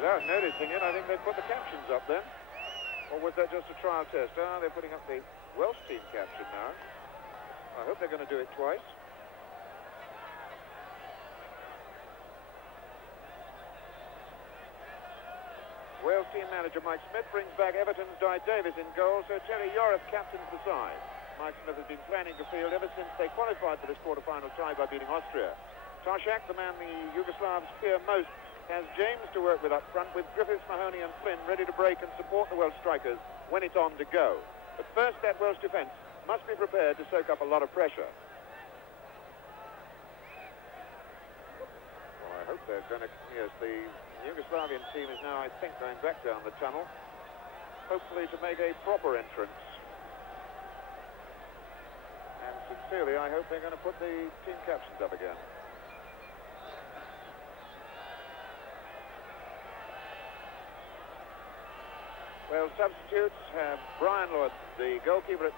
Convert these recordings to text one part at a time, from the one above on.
Without noticing it, I think they put the captions up then. Or was that just a trial test? Ah, they're putting up the Welsh team caption now. I hope they're going to do it twice. Wales team manager Mike Smith brings back Everton's Di Davies in goal, so Terry Yorath captains the side. Mike Smith has been planning to field ever since they qualified for this quarter-final tie by beating Austria. Toshak, the man the Yugoslavs fear most, has James to work with up front, with Griffiths, Mahoney and Flynn ready to break and support the Welsh strikers when it's on to go. But first, that Welsh defence must be prepared to soak up a lot of pressure. Well, I hope they're going to... Yes, the Yugoslavian team is now, I think, going back down the tunnel, hopefully to make a proper entrance. And sincerely, I hope they're going to put the team captions up again. Well, substitutes have Brian Lord, the goalkeeper at...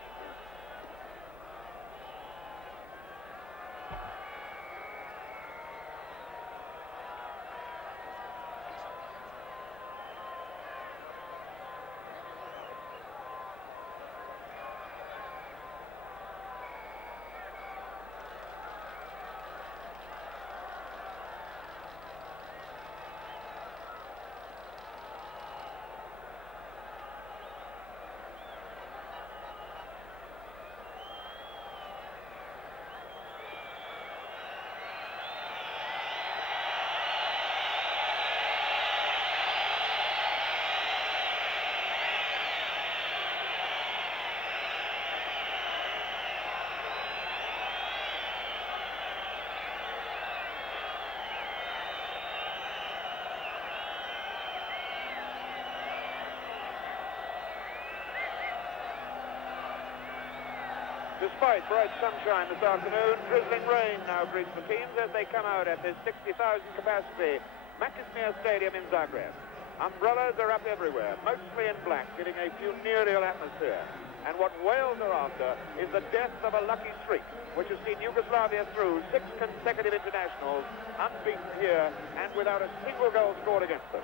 Despite bright sunshine this afternoon, drizzling rain now greets the teams as they come out at this 60,000 capacity Maksimir Stadium in Zagreb. Umbrellas are up everywhere, mostly in black, giving a funereal atmosphere. And what Wales are after is the death of a lucky streak, which has seen Yugoslavia through 6 consecutive internationals, unbeaten here and without a single goal scored against them.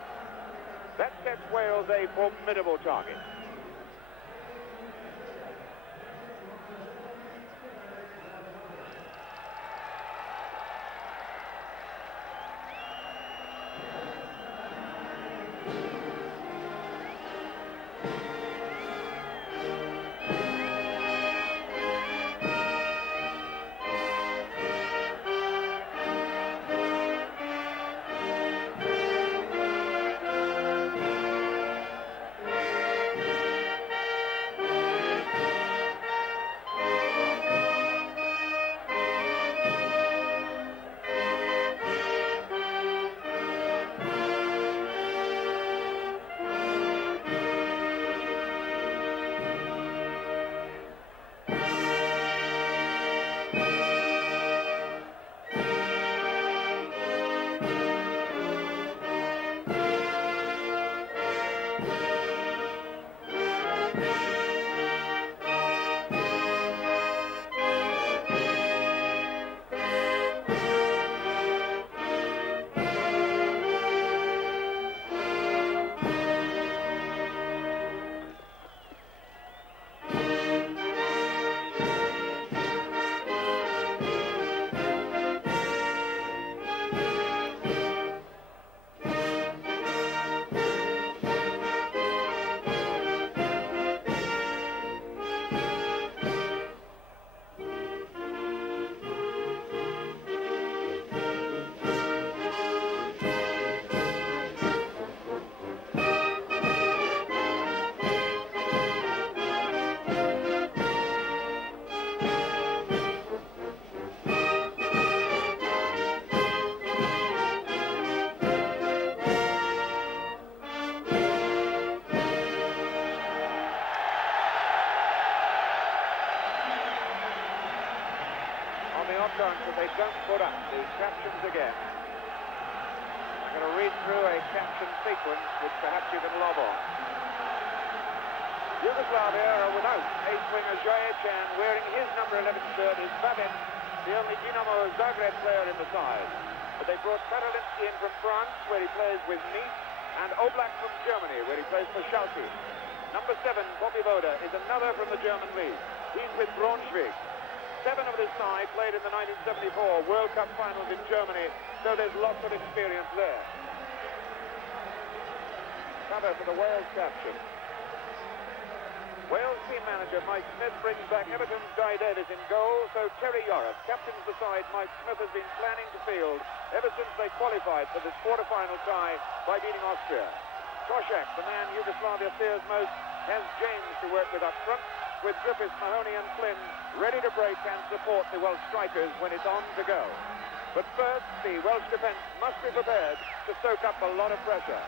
That sets Wales a formidable target. That they don't put up the captions again. I'm going to read through a caption sequence which perhaps you can lob on. Yugoslavia are without ace winger Jojic, and wearing his number 11 shirt is Vabec, the only Dinamo Zagreb player in the side. But they brought Katalinski in from France, where he plays with Nice, And Oblak from Germany, where he plays for Schalke. Number 7, Popivoda, is another from the German league. He's with Braunschweig. 7 of this side played in the 1974 World Cup finals in Germany, so there's lots of experience there. Cover for the Wales captain. Wales team manager Mike Smith brings back Everton's Guy Davis in goal, so Terry Yorath captains the side Mike Smith has been planning to field ever since they qualified for this quarter-final tie by beating Austria. Toshak, the man Yugoslavia fears most, has James to work with up front, with Griffiths, Mahoney and Flynn ready to break and support the Welsh strikers when it's on to go. But first, the Welsh defence must be prepared to soak up a lot of pressure.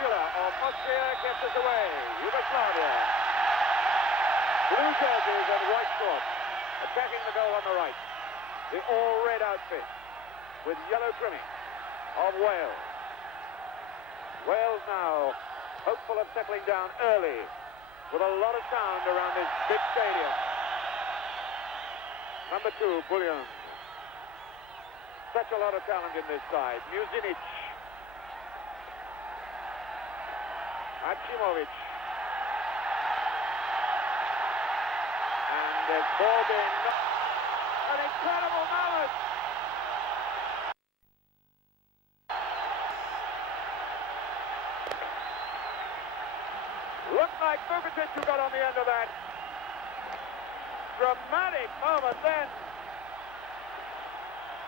Schiller of Austria gets us away. Yugoslavia. Blue jerseys and white shorts, attacking the goal on the right. The all-red outfit with yellow trimming of Wales. Wales now hopeful of settling down early with a lot of sound around this big stadium. Number 2, Buljan. Such a lot of talent in this side. Mužinić. Hadžiabdić. And there's ball being knocked. An incredible moment. Looked like Vukotić who got on the end of that. Dramatic moment then.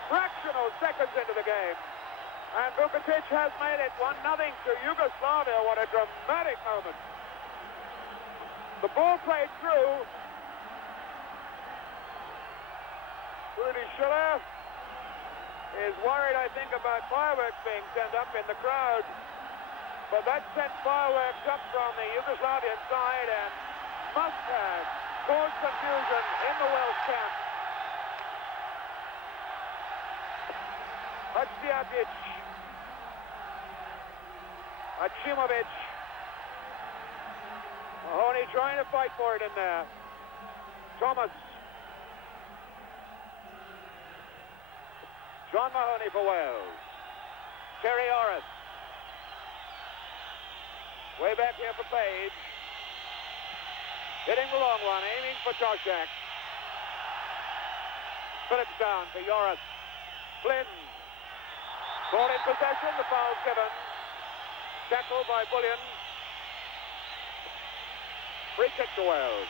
Fractional seconds into the game. And Vukotić has made it 1-0 to Yugoslavia. What a dramatic moment. The ball played through. Schiller is worried, I think, about fireworks being sent up in the crowd. But that sent fireworks up from the Yugoslavian side and must have caused confusion in the Welsh camp. Hadžiabdić. Maksimir. Mahoney trying to fight for it in there. Thomas. John Mahoney for Wales. Yorath. Way back here for Page. Hitting the long one, aiming for Toshak. Phillips down for Yorath. Flynn. Ball in possession, the foul's given. Tackled by Buljan. Free kick to Wales.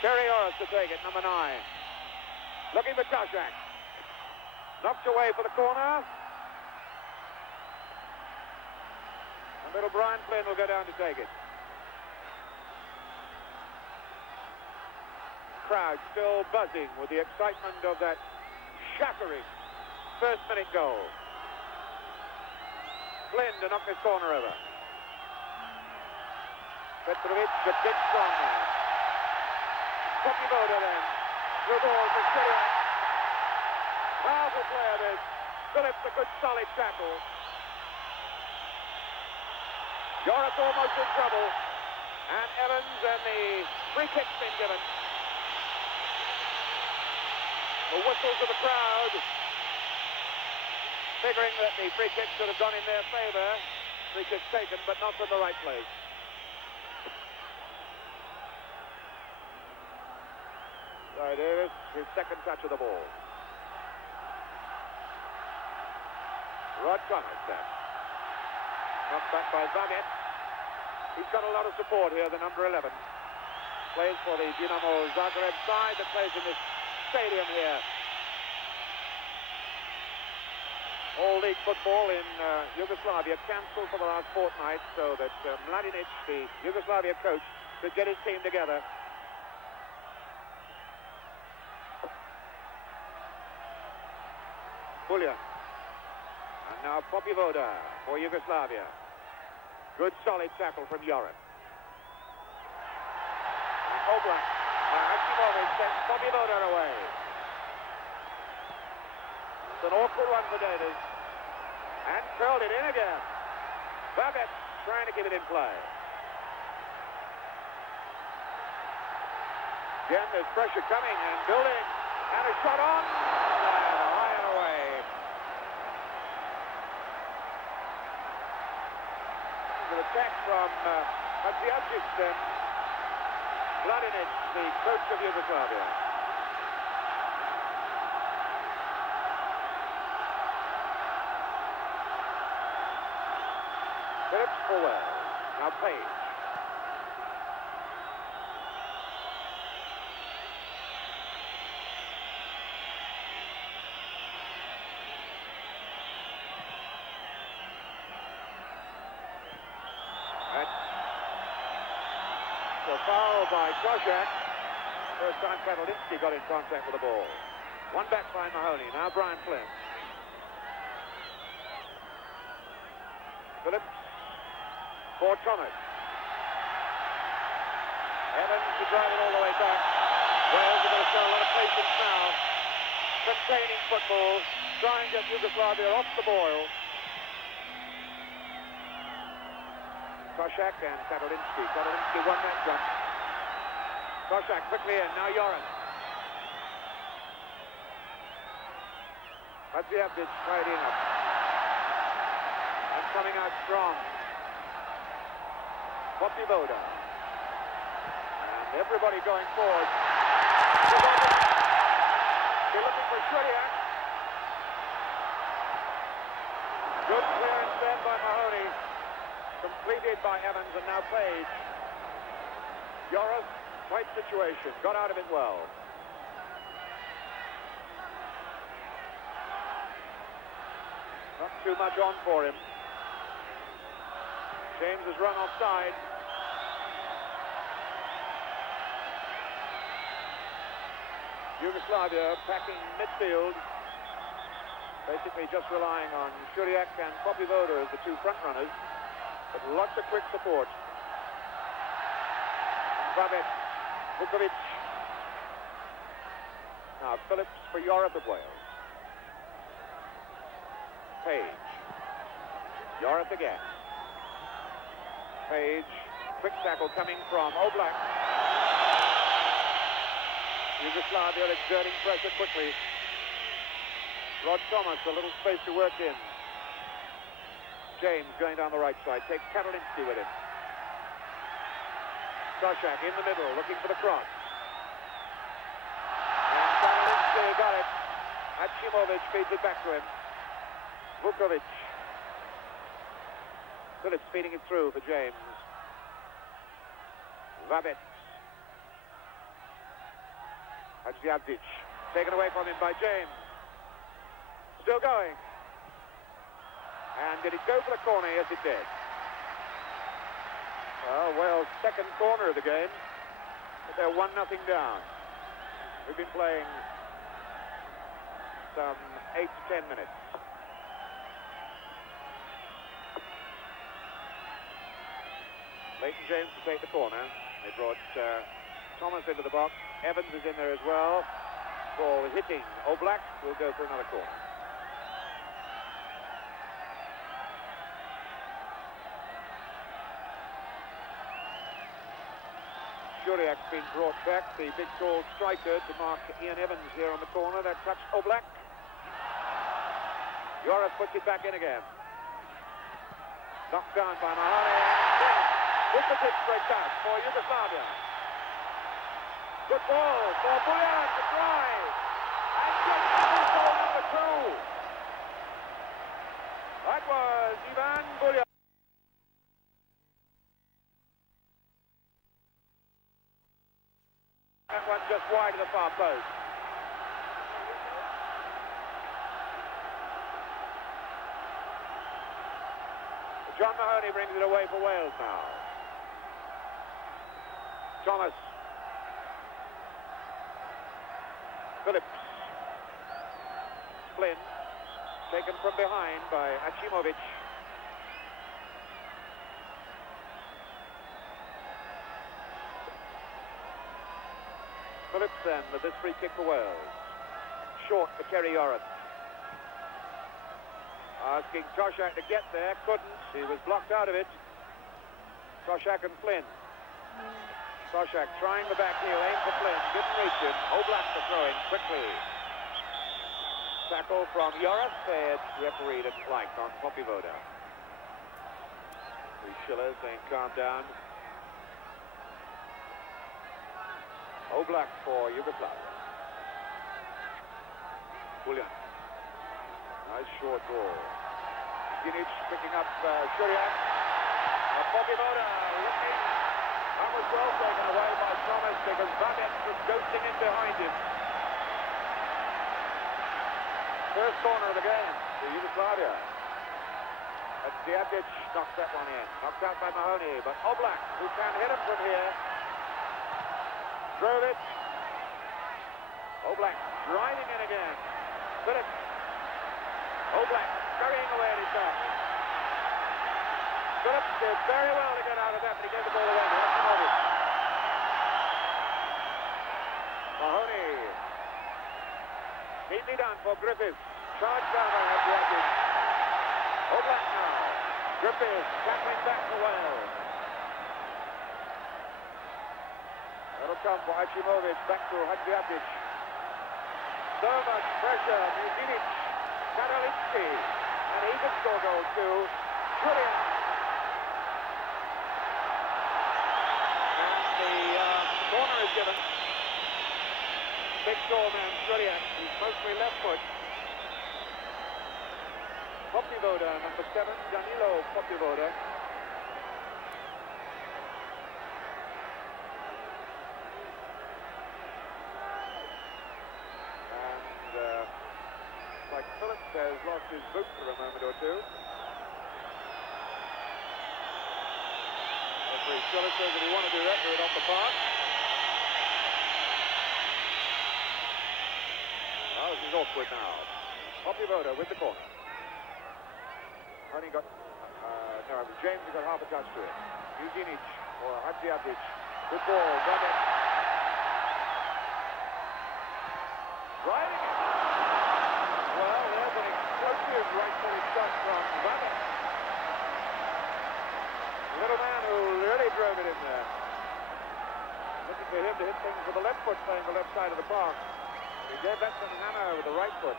Yorath to take it, number 9. Looking for Toshak. Knocked away for the corner. And little Brian Flynn will go down to take it. Crowd still buzzing with the excitement of that shattering first-minute goal. Flynn to knock this corner over. Petrović, a big strong man. Popivoda then. Through ball for Schiller. Powerful player this. Phillips a good solid tackle. Yorath almost in trouble. And Evans and the free kick's been given. The whistles of the crowd, figuring that the free kick should have gone in their favour. Free kick taken, but not from the right place. Sorry, Davis, his second touch of the ball. Rod Thomas then. Knocked back by Vabec. He's got a lot of support here, the number 11. Plays for the Dinamo Zagreb side that plays in this stadium here. All league football in Yugoslavia cancelled for the last fortnight so that Mladinic, the Yugoslavia coach, could get his team together. Buljan. And now Popivoda for Yugoslavia. Good solid tackle from Yorath. And Oblak. Hadžiabdić sends Popivoda away. It's an awkward one for Davies. And curled it in again. Vabec trying to keep it in play. Again, there's pressure coming and building. And a shot on. And high and away. An attack from Hadžiabdić then. Mladinic, the coach of Yugoslavia. Phillips for Wales. Now Page. A foul by Koshak. First time Katalinski got in contact with the ball. One back by Mahoney. Now Brian Flynn. Phillips for Thomas. Evans to drive it all the way back. Wales are going to show a lot of patience now. Containing football. Trying to get Yugoslavia off the boil. Koshak and Katalinski. Katalinski won that jump. Koshak quickly in. Now Yorath. Hadžiabdić tidying up. And coming out strong. Popivoda. And everybody going forward. They're looking for Sudija. Good clearance then by Mahoney. Completed by Evans and now Page. Yorath, tight situation, got out of it well. Not too much on for him. James has run offside. Yugoslavia packing midfield. Basically just relying on Sudija and Popivoda as the two front runners. But lots of quick support. Vabec, Vukotić. Now Phillips for Yorath of Wales. Page. Yorath again. Page. Quick tackle coming from Oblak. Yugoslavia exerting pressure quickly. Rod Thomas, a little space to work in. James going down the right side, takes Katalinski with him. Koshak in the middle, looking for the cross. And Katalinski got it. Hadžiabdić feeds it back to him. Vukotić. Phillips feeding it through for James. Vabec. Hadžiabdić. Taken away from him by James. Still going. And did it go for the corner? Yes, it did. Well, Wales' second corner of the game. But they're 1-0 down. We've been playing some 8 to 10 minutes. Leighton James to take the corner. They brought Thomas into the box. Evans is in there as well. Ball is hitting. Oblak will go for another corner. Schiller's been brought back, the big tall striker, to mark Ian Evans here on the corner. That touched Oblak. Yorath puts it back in again. Knocked down by Mahoney. Vukotić breaks out for Jugoslavia. Good ball for Buljan to drive. And just goal number 2. That was Ivan Buljan. That one just wide of the far post. John Mahoney brings it away for Wales now. Thomas. Phillips. Flynn. Taken from behind by Hadžiabdić. Phillips then with this free kick for Wales. Short for Kerry Yorath. Asking Toshak to get there, couldn't. He was blocked out of it. Toshak and Flynn. Toshak trying the back heel, aim for Flynn, didn't reach him. Oblak the throwing quickly. Tackle from Yorath, edge referee didn't like on Popivoda. Schiller saying calm down. Oblak for Yugoslavia. Buljan. Nice short ball. Mužinić picking up Schiller. Popivoda looking. That was well taken away by Thomas because Vabec was ghosting in behind him. First corner of the game for Yugoslavia. Hadžiabdić knocks that one in. Knocked out by Mahoney, but Oblak, who can hit him from here, drove it. Oblak driving in again. Phillips. Oblak scurrying away at his back. Phillips did very well to get out of that, but he gave the ball away. Mahoney. Neatly done for Griffiths. Charged down by Hadžiabdić. Oblak now. Griffiths tackling back for Wales. That'll come for Hadžiabdić. Back to Hadžiabdić. So much pressure. Mužinić. Katalinski. And he can score goals too. Schiller. And the corner is given. Big tall man, Schiller, who's mostly left foot. Popivoda, number 7, Danilo Popivoda. And like Phillips has lost his boot for a moment or two. Referee Schiller says that he wanted to do it off the park. This is awkward now. Popivoda with the corner. Only got, no, James got half a touch to it. Mužinić or Hadžiabdić. Good ball, Vabec. Driving it. Well, there's an explosive right-footed shot from Vabec. Little man who really drove it in there. Looking for him to hit things with the left foot, playing the left side of the park. He gave that some hammer with the right foot.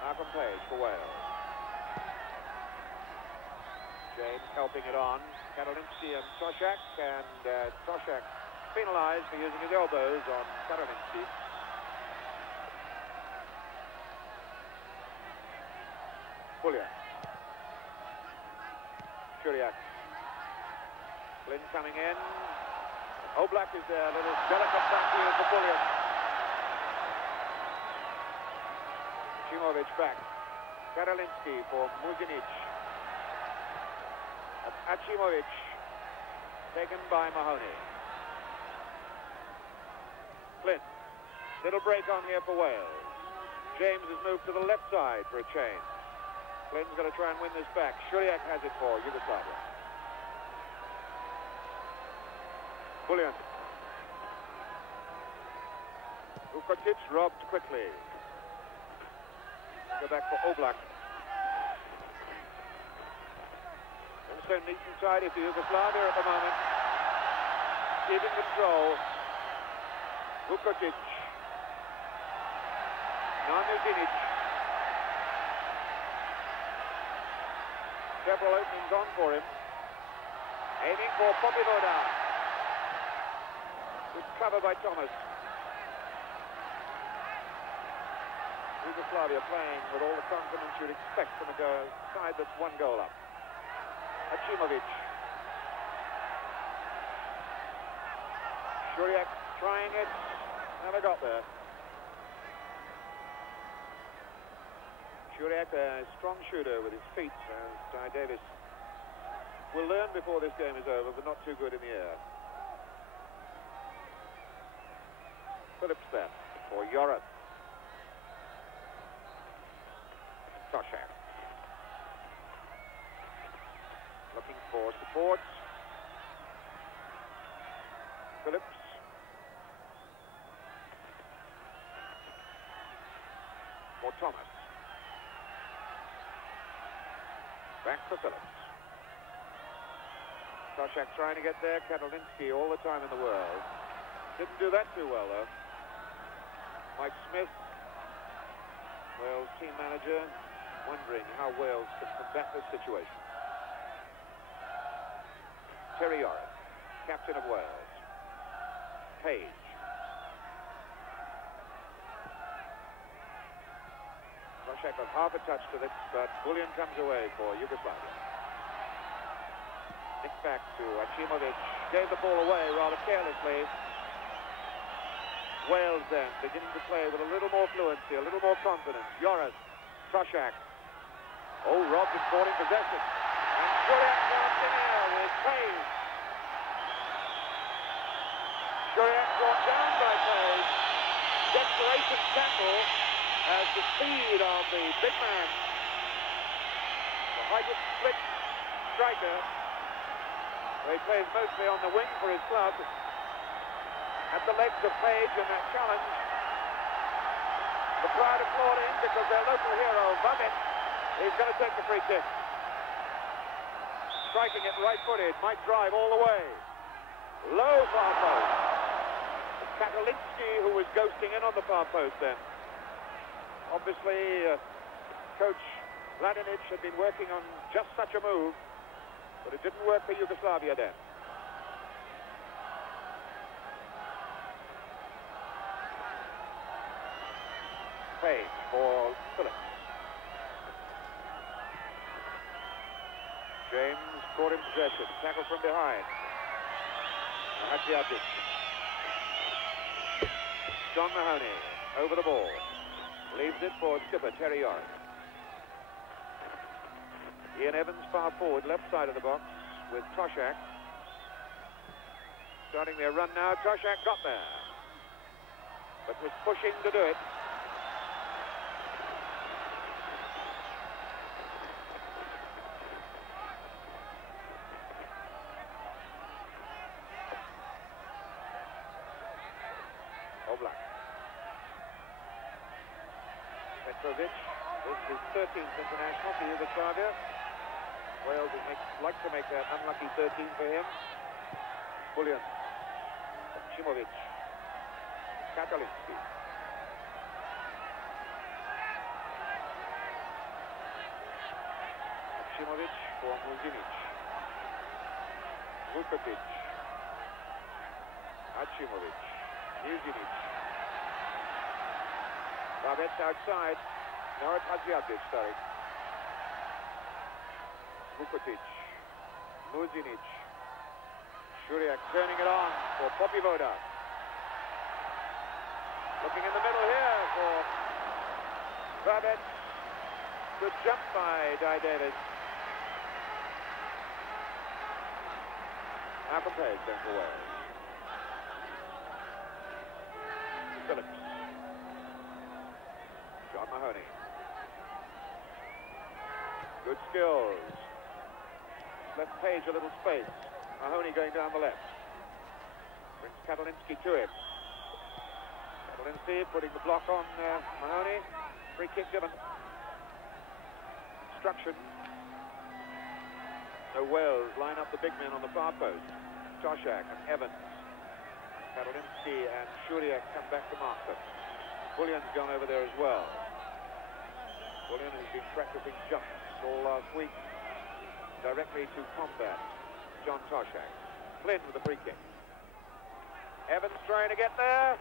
Malcolm Page for Wales. James helping it on. Katalinski and Toshak, and Toshak penalized for using his elbows on Katalinski. Buljan. Schiller. Flynn coming in. Oblak is there. A little delicate back here for Buljan. Hadžiabdić back. Katalinski for Mužinić. Hadžiabdić taken by Mahoney. Flynn. Little break on here for Wales. James has moved to the left side for a change. Flynn's going to try and win this back. Schiller has it for Yugoslavia. Buljan. Vukotić robbed quickly. Go back for Oblak. Also neat and tidy for Yugoslavia at the moment. Keeping control. Vukotić. Now Mužinić. Several openings on for him. Aiming for Popivoda. Good cover by Thomas. Yugoslavia playing with all the confidence you'd expect from a side that's one goal up. Hadžiabdić. Schiller trying it. Never got there. Schiller, a strong shooter with his feet, as Davies will learn before this game is over, but not too good in the air. Phillips there for Yorath. Toshak. Looking for support. Phillips. For Thomas. Back for Phillips. Toshak trying to get there. Katalinski all the time in the world. Didn't do that too well, though. Mike Smith, Wales team manager, wondering how Wales can combat this situation. Yorath, captain of Wales. Page. Toshak got half a touch to this, but Buljan comes away for Yugoslavia. Nicked back to Hadžiabdić. Gave the ball away rather carelessly. Wales then beginning to play with a little more fluency, a little more confidence. Yorath, Toshak. Oh, robbed and caught in possession. And Schiller comes in here with Page. Schiller brought down by Page. Desperation tackle as the speed of the big man. The hybrid split striker. He plays mostly on the wing for his club. At the legs of Page in that challenge. The crowd applauding because their local hero, Vabec, is going to take the free kick. Striking it right-footed, might drive all the way. Low far post. Katalinski, who was ghosting in on the far post then. Obviously, Coach Mladenic had been working on just such a move, but it didn't work for Yugoslavia then. Page for Phillips. James caught in possession. Tackle from behind. Hadžiabdić. John Mahoney over the ball. Leaves it for skipper Yorath. Ian Evans far forward, left side of the box with Toshak. Starting their run now. Toshak got there, but was pushing to do it. Oblak. Petrović, this is his 13th international for Yugoslavia. Wales would like to make that unlucky 13 for him. Buljan. Maksimir. Katalinski. Maksimir for Mužinić. Vukotić. Hadžiabdić. Mužinić. Vabec outside. Now it's Hadžiabdić, sorry. Vukotić. Mužinić. Schiller turning it on for Popivoda. Looking in the middle here for Vabec. Good jump by Davies. Now for Page then for Wales. Phillips. John Mahoney. Good skills. Left Page a little space. Mahoney going down the left. Brings Katalinski to him. Katalinski putting the block on Mahoney. Free kick given. Obstruction. So Wales line up the big men on the far post. Toshak and Evans. Katalinski and Schiller come back to mark them. Buljan's gone over there as well. Buljan has been practicing jumps all last week directly to combat John Toshak. Flynn with the free kick. Evans trying to get there.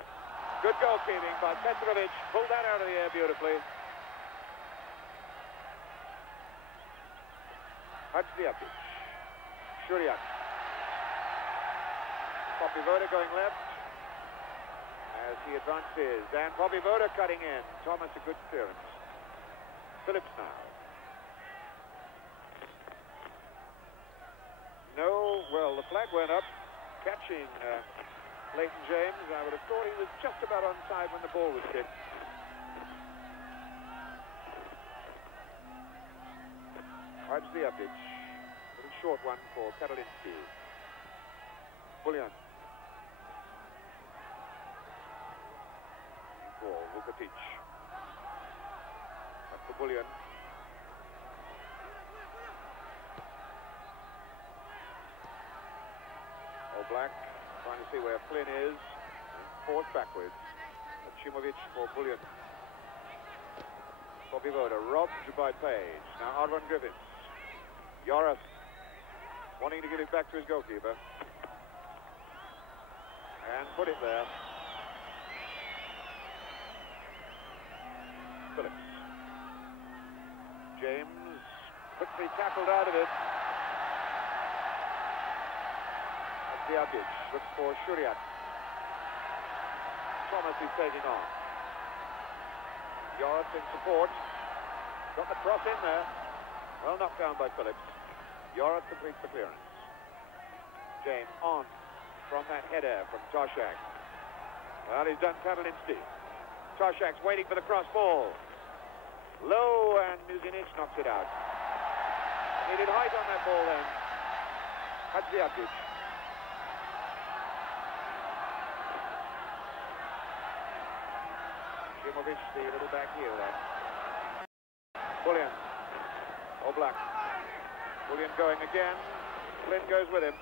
Good goalkeeping by Petrović. Pulled that out of the air beautifully. Hadžiabdić. Schiller. Popivoda going left as he advances, and Popivoda cutting in. Thomas, a good clearance. Phillips now. No, well, the flag went up, catching Leighton James. I would have thought he was just about onside when the ball was kicked. Hadžiabdić, a little short one for Katalinski. Buljan. For Vukotić. Up for Buljan. Oblak trying to see where Flynn is. And forced backwards. Maksimir for Buljan. Popivoda robbed by Page. Now Arvan Griffiths. Yorath wanting to give it back to his goalkeeper. And put it there. Phillips. James quickly tackled out of it. Hadžiabdić looks for Schiller. Thomas is taking on. Yorath in support. Got the cross in there. Well knocked down by Phillips. Yorath completes the clearance. James on from that header from Toshak. Well, he's done Katalinski. Toshak's waiting for the cross ball. Low, and Mužinić knocks it out. Needed height on that ball then. Hadžiabdić. Mužinić, the little back heel there. Buljan. Oblak. Buljan going again. Flynn goes with him.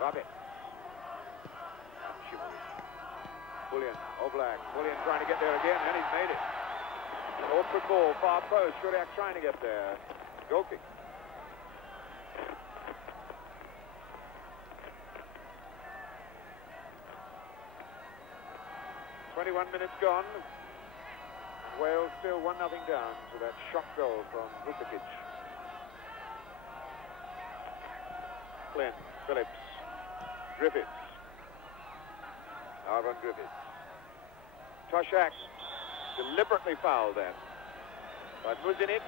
Vabec. Buljan, Oblak. Buljan trying to get there again, and he's made it. An awkward ball, far post. Schiller trying to get there. Goal kick. "21 minutes gone. Wales still 1-0 down to that shock goal from Vukotić. Flynn, Phillips. Griffiths. Arvan Griffiths. Toshak deliberately fouled then. But Mužinić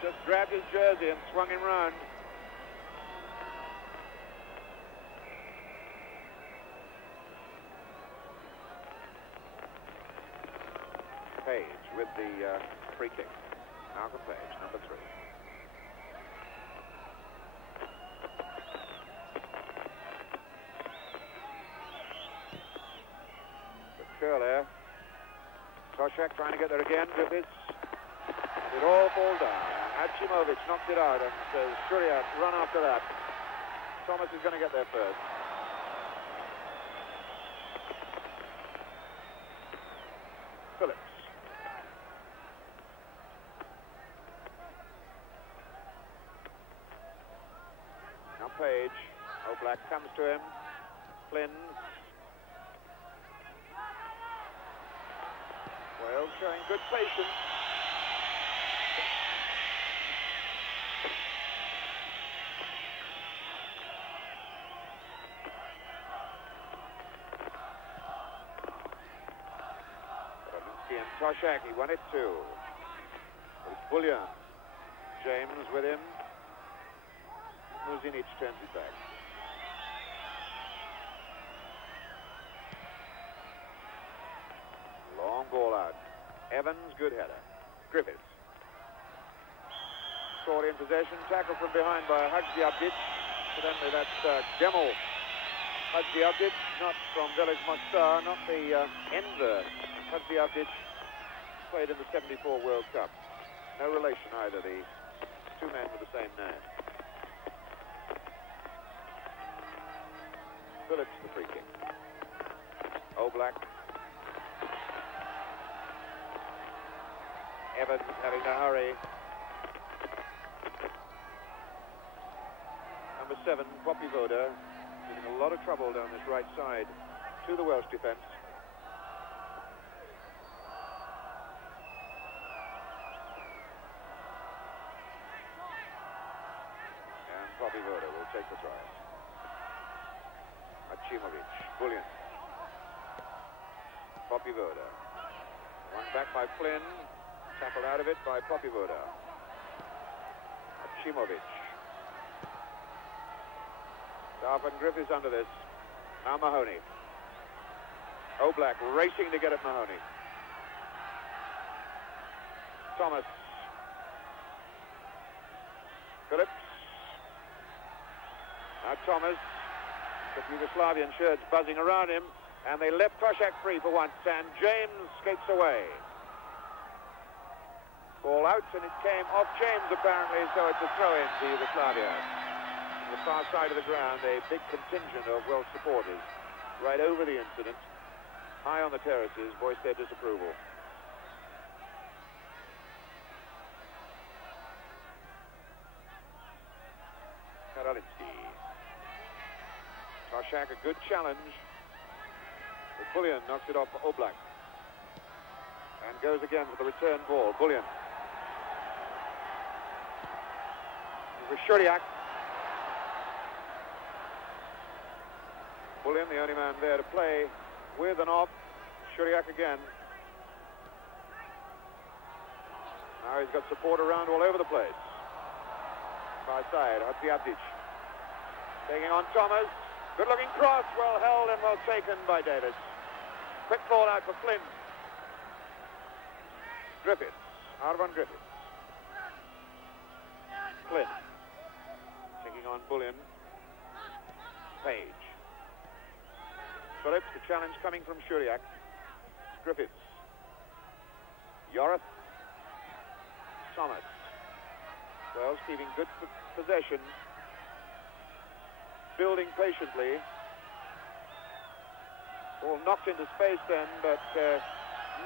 just grabbed his jersey and swung him round. Page with the free kick. Malcolm Page, number 3. Schiller. Toshak trying to get there again. Griffiths. And it all falls down. Hadžiabdić knocks it out and says, Schiller, run after that. Thomas is going to get there first. Phillips. Now Page. Oblak comes to him. Flynn. Wales showing good patience. And Toshak, he won it too. It's Buljan. James with him. Mužinić turns it back. Long ball out. Evans, good header. Griffiths. Caught in possession, tackle from behind by Hadžiabdić. Evidently that's Džemal. Hadžiabdić, not from Vels, not the Enver. Hadžiabdić played in the '74 World Cup. No relation either, the two men with the same name. Phillips, the free kick. Oblak. Evans having to hurry. Number 7, Popivoda, giving a lot of trouble down this right side to the Welsh defence. And Popivoda will take the try. Maksimir, Buljan. Popivoda. One back by Flynn. Tackled out of it by Popivoda. Maksimir. Staff and Griffiths under this. Now Mahoney. Oblak racing to get at Mahoney. Thomas. Phillips. Now Thomas. The Yugoslavian shirts buzzing around him. And they left Toshak free for once. And James skates away. Ball out, and it came off James apparently, so it's a throw-in to Yugoslavia. On the far side of the ground, a big contingent of Welsh supporters right over the incident, high on the terraces, voiced their disapproval. Katalinski. Toshak, a good challenge. But Buljan knocks it off for Oblak. And goes again for the return ball. Buljan. With Schiller. Buljan, the only man there to play with and off. Schiller again. Now he's got support around all over the place. Far side, Hadžiabdić. Taking on Thomas. Good-looking cross, well held and well taken by Davis. Quick ball out for Flynn. Griffiths, Arvan Griffiths. Flynn. Taking on Buljan. Page. Phillips, the challenge coming from Schiller. Griffiths. Yorath. Thomas. Wells keeping good possession. Building patiently. Ball knocked into space then, but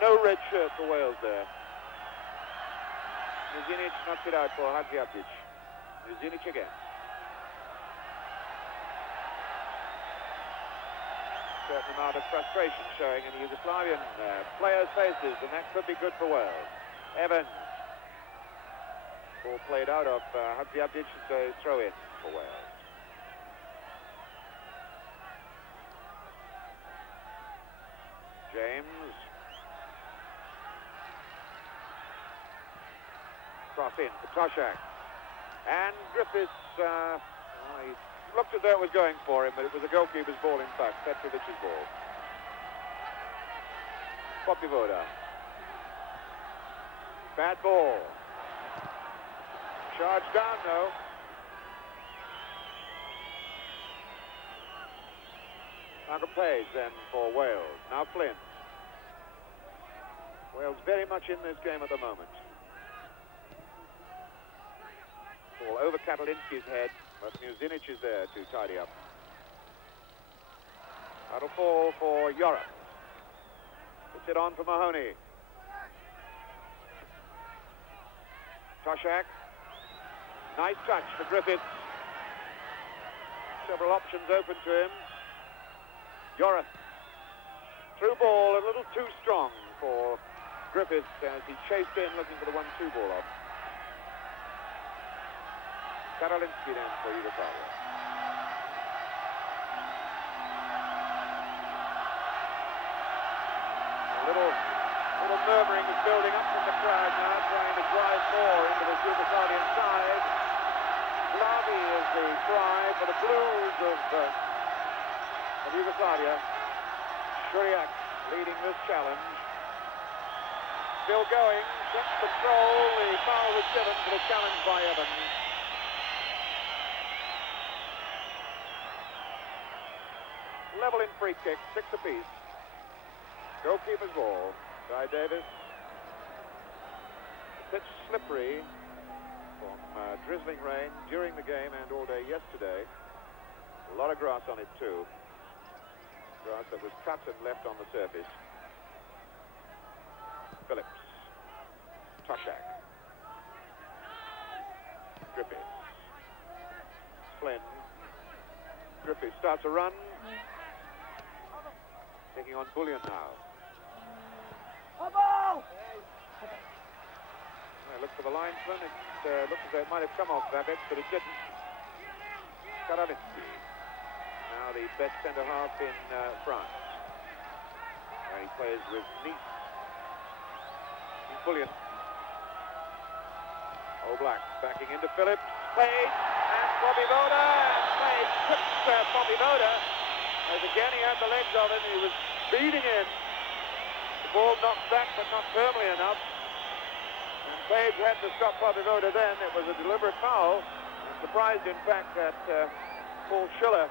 no red shirt for Wales there. Mužinić knocks it out for Hadžiabdić. Mužinić again. Certain amount of frustration showing in the Yugoslavian players' faces, and that could be good for Wales. Evans. Ball played out of Hadžiabdić, so throw in for Wales. James. Cross in for Toshak. And Griffiths, he looked as though it was going for him, but it was a goalkeeper's ball in fact, Petrovic's ball. Popivoda. Bad ball. Charge down though. Michael Page then for Wales. Now Flynn. Wales very much in this game at the moment. Ball over Katalinski's head, but Mužinić is there to tidy up. That'll fall for Yorath. Puts it on for Mahoney. Toshak. Nice touch for Griffiths. Several options open to him. Yorath. Through ball, a little too strong for Griffiths as he chased in looking for the 1-2 ball off. Katalinski then for Yugoslavia. A little murmuring is building up from the crowd now, trying to drive more into the Yugoslavian side. Glavi is the cry. Still going, kept control, the foul was given for the challenge by Evans. Level in free kick, 6 apiece. Goalkeeper's ball by Davies. The pitch slippery from drizzling rain during the game and all day yesterday. A lot of grass on it too. Grass that was cut and left on the surface. Phillips. Toshak. Griffiths. Flynn. Griffiths starts a run. Taking on Buljan now. I look for the linesman. It looks as though it might have come off Vabec, but it didn't. Katalinski. Now the best centre-half in France. Where he plays with Nice. Buljan. Oblak backing into Phillips. Page and Popivoda. And Page trips Popivoda. As again he had the legs of him. He was beating in. The ball knocked back, but not firmly enough. And Page had to stop Popivoda then. It was a deliberate foul. I'm surprised, in fact, that Paul Schiller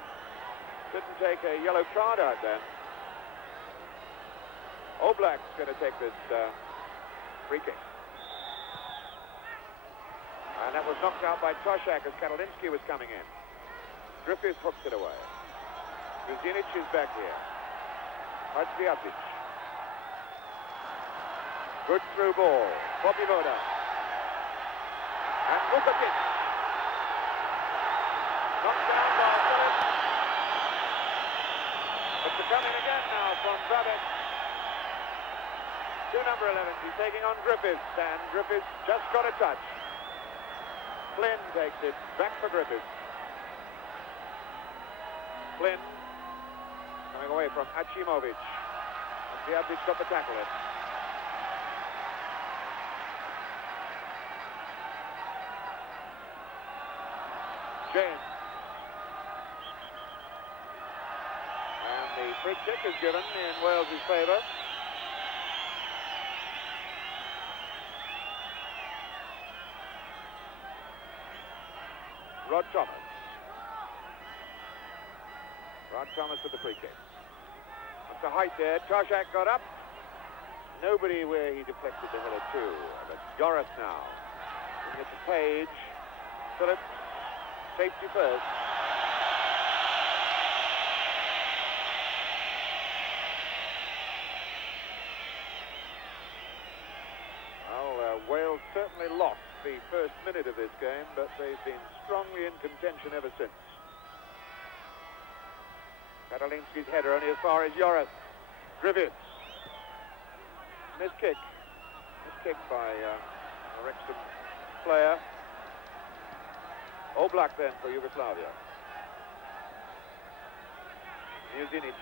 didn't take a yellow card out then. Oblak's going to take this free kick. And that was knocked out by Toshak as Katalinski was coming in. Griffiths hooks it away. Mužinić is back here. Hadžiabdić. Good through ball. Popivoda. And Vukotić. Knocked down by Phillips. But they're coming again now from Vabec. To number 11. He's taking on Griffiths. And Griffiths just got a touch. Flynn takes it. Back for Griffiths. Flynn. Coming away from Achimovic. Hadžiabdić got the tackle in. James. And the free kick is given in Wales' favour. Rod Thomas. Rod Thomas with the free kick. Up to height there. Toshak got up. Nobody where he deflected the header to. But Yorath now. Bring it to Page. Phillips. Safety first. Well, Wales certainly lost the first minute of this game, but they've been strongly in contention ever since. Katalinski's header only as far as Yorath. Griffiths. Missed kick. Missed kick by a Wrexham player. Oblak then for Yugoslavia. Mužinić.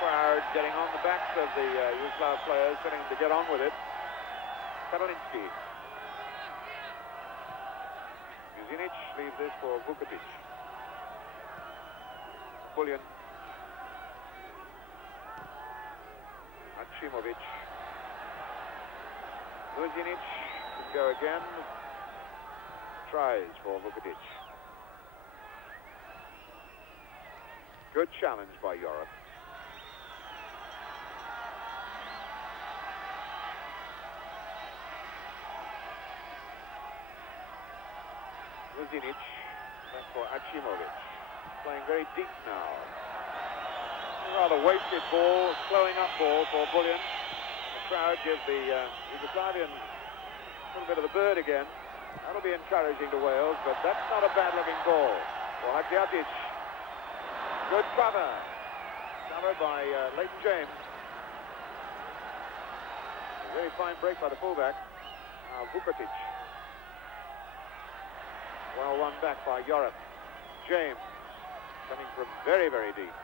Crowd getting on the backs of the Yugoslav players, getting to get on with it. Katalinski. Mužinić leaves this for Vukotić. Buljan. Achimovic. Mužinić can go again. Tries for Vukotić. Good challenge by Yorath. Mužinić. Back for Achimovic. Playing very deep now. A rather wasted ball, slowing up ball for Buljan. The crowd give the Yugoslavian a little bit of the bird again. That'll be encouraging to Wales, but that's not a bad-looking ball for Hadžiabdić. Good cover. Covered by Leighton James. A very fine break by the fullback. Now Vukotić. Well won back by Yorath. James. Coming from very, very deep.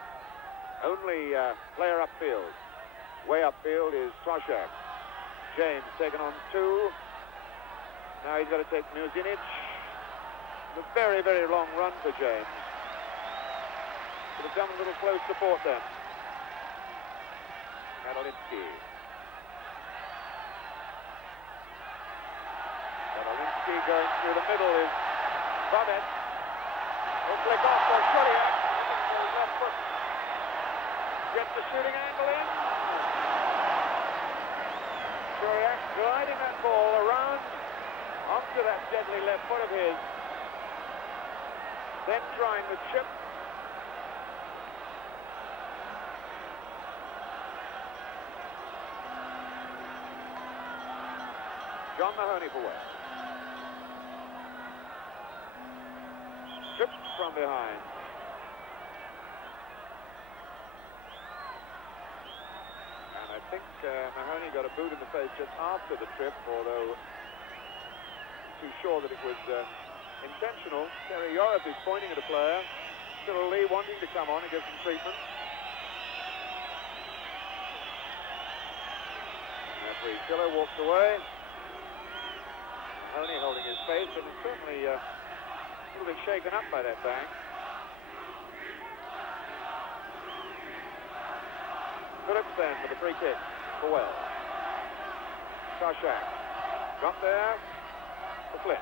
Only player upfield. Way upfield is Toshak. James taken on 2. Now he's got to take Mužinić. A very, very long run for James. Could have done a little close support then. Katalinski. Katalinski going through the middle is Vabec. He'll flick off for Sudija. His left foot gets the shooting angle in. Sudija gliding that ball around onto that deadly left foot of his. Then trying the chip. John Mahoney for Wales. Trips from behind. And I think Mahoney got a boot in the face just after the trip, although too sure that it was intentional. Terry Yorath is pointing at a player. Still Lee wanting to come on and get some treatment. Referee Schiller walks away. Mahoney holding his face, and certainly a little bit shaken up by that bang. Phillips then for the free kick for Wales. Toshak got there for Flynn.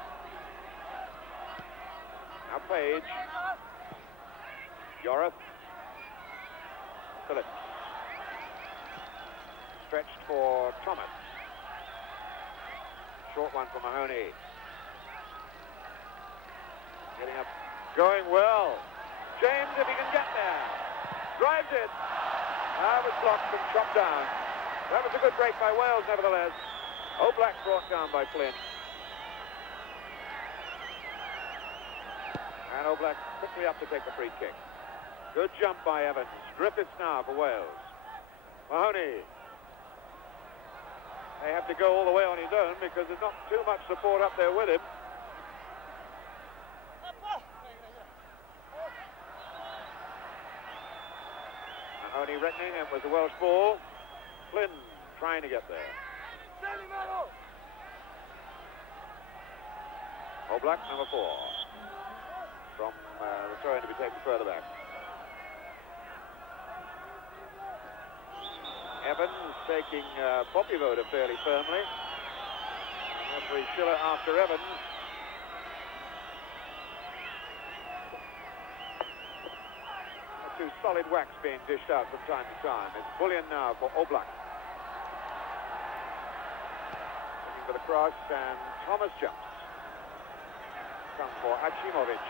Now Page. Yorath. Phillips. Stretched for Thomas. Short one for Mahoney. Getting up. Going well. James, if he can get there. Drives it. That was blocked and chopped down. That was a good break by Wales, nevertheless. Oblak brought down by Flynn. And Oblak quickly up to take the free kick. Good jump by Evans. Griffiths now for Wales. Mahoney. They have to go all the way on his own because there's not too much support up there with him. Mahoney reckoning it was a Welsh ball. Flynn trying to get there. Oblak, number 4. From the throw-in to be taken further back. Evans taking Popivoda fairly firmly. Referee Schiller after Evans. Two solid whacks being dished out from time to time. It's Buljan now for Oblak. Looking for the cross, and Thomas jumps. Comes for Hadžiabdić.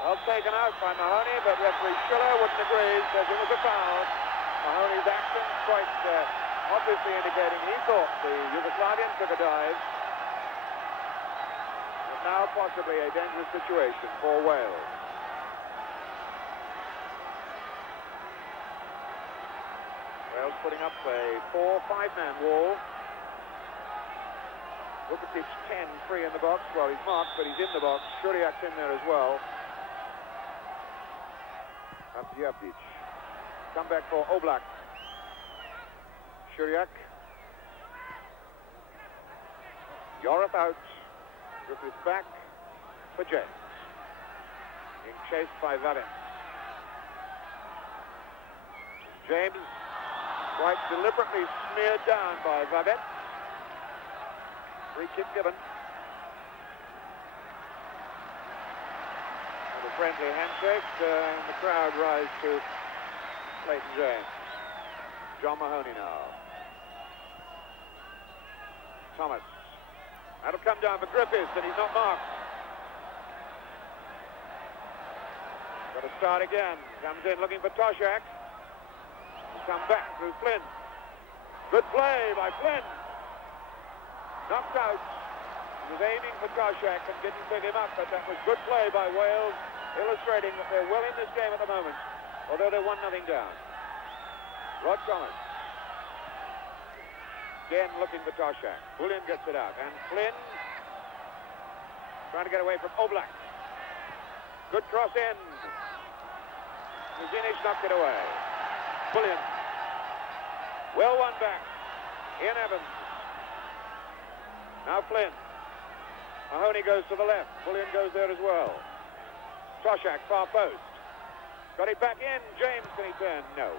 Well taken out by Mahoney, but referee Schiller wouldn't agree, says it was a foul. Mahoney's action quite obviously indicating he thought the Yugoslavian took a dive. And now possibly a dangerous situation for Wales. Wales putting up a 4-5-man wall. Vukotić 10 free in the box. Well, he's marked, but he's in the box. Shudiak's in there as well. Hadžiabdić. Come back for Oblak. Shudiak. Yorath out. Griffiths back for James. Being chased by Vabec. James quite deliberately smeared down by Vabec. Free kick given. And a friendly handshake, and the crowd rise to Leighton James. John Mahoney now. Thomas. That'll come down for Griffiths, and he's not marked. Got to start again. Comes in looking for Toshak. He's come back through Flynn. Good play by Flynn. Knocked out. He was aiming for Toshak and didn't pick him up, but that was good play by Wales, illustrating that they're well in this game at the moment, although they're 1-0 down. Rod Thomas. Again looking for Toshak. Buljan gets it out. And Flynn trying to get away from Oblak. Good cross in. Mužinić knocked it away. Buljan. Well won back. Ian Evans. Now Flynn. Mahoney goes to the left. Buljan goes there as well. Toshak, far post. Got it back in. James, can he turn? No.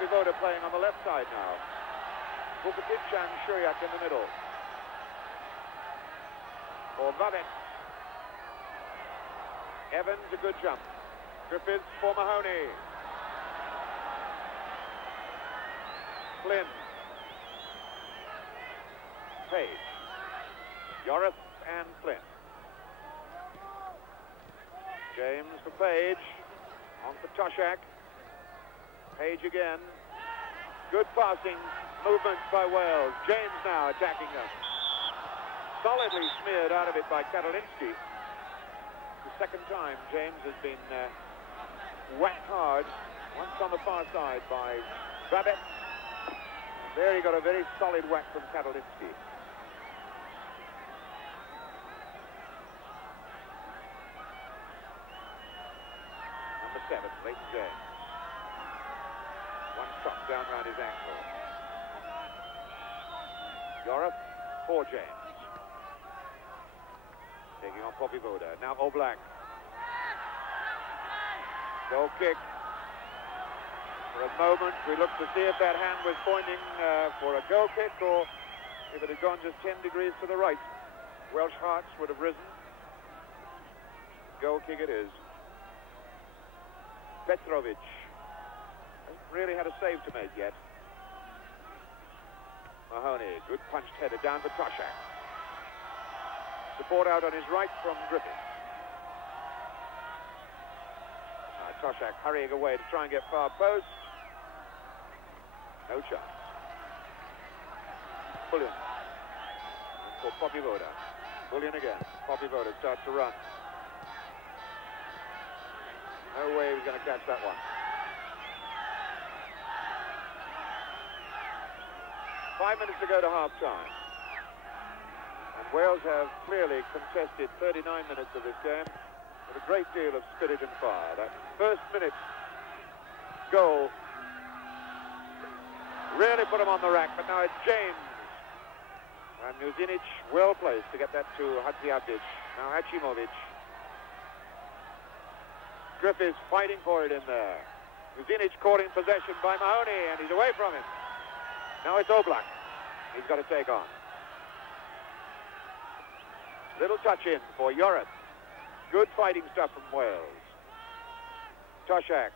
Popivoda playing on the left side now. Vukotić and Schiller in the middle. For Vabec. Evans, a good jump. Griffiths for Mahoney. Flynn. Page. Yorath and Flynn. James for Page. On for Toshak. Page again. Good passing movement by Wales. James now attacking them. Solidly smeared out of it by Katalinski. The second time James has been whacked hard. Once on the far side by Vabec. There he got a very solid whack from Katalinski. Number 7, Leighton James. One shot down around his ankle. Yorath for James. Taking on Popivoda. Now Oblak. Goal kick. For a moment, we looked to see if that hand was pointing for a goal kick or if it had gone just 10 degrees to the right. Welsh hearts would have risen. Goal kick it is. Petrović hasn't really had a save to make yet. Mahoney, good punched header down for Toshak. Support out on his right from Griffiths. Toshak hurrying away to try and get far post. No chance. Buljan. For Popivoda. Buljan again. Popivoda starts to run. No way he's going to catch that one. Five minutes to go to half-time. And Wales have clearly contested 39 minutes of this game with a great deal of spirit and fire. That first minute goal really put him on the rack, but now it's James. And Mužinić well placed to get that to Hadžiabdić. Now Hachimovic. Griffiths fighting for it in there. Mužinić caught in possession by Mahoney, and he's away from him. Now it's Oblak. He's got to take on. Little touch in for Yorath. Good fighting stuff from Wales. Toshak.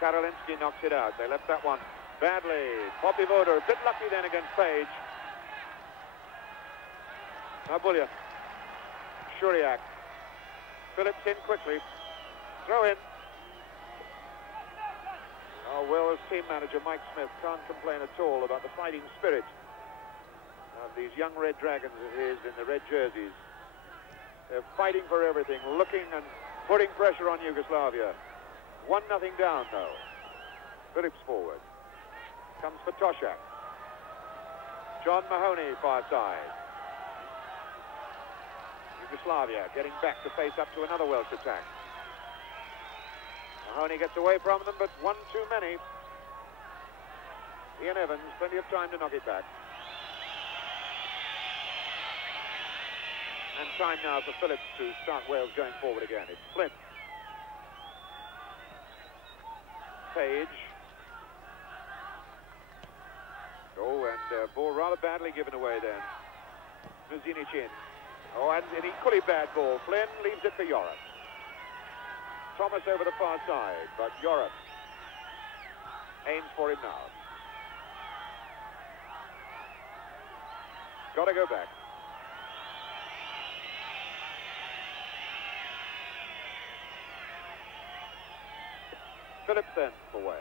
Katalinski knocks it out. They left that one badly. Popivoda, a bit lucky then against Page. Now Buljan. Schiller. Phillips in quickly. Throw in. Oh, Wales team manager Mike Smith can't complain at all about the fighting spirit of these young Red Dragons of his in the red jerseys. They're fighting for everything, looking and putting pressure on Yugoslavia. 1-0 down, though. Phillips forward. Comes for Toshak. John Mahoney, far side. Yugoslavia getting back to face up to another Welsh attack. Mahoney gets away from them, but one too many. Ian Evans, plenty of time to knock it back. And time now for Phillips to start Wales going forward again. It's Flynn. Page. Oh, and ball rather badly given away then. Mužinić in. Oh, and an equally bad ball. Flynn leaves it for Yorath. Thomas over the far side, but Yorath aims for him now. Got to go back. Phillips then for Wales.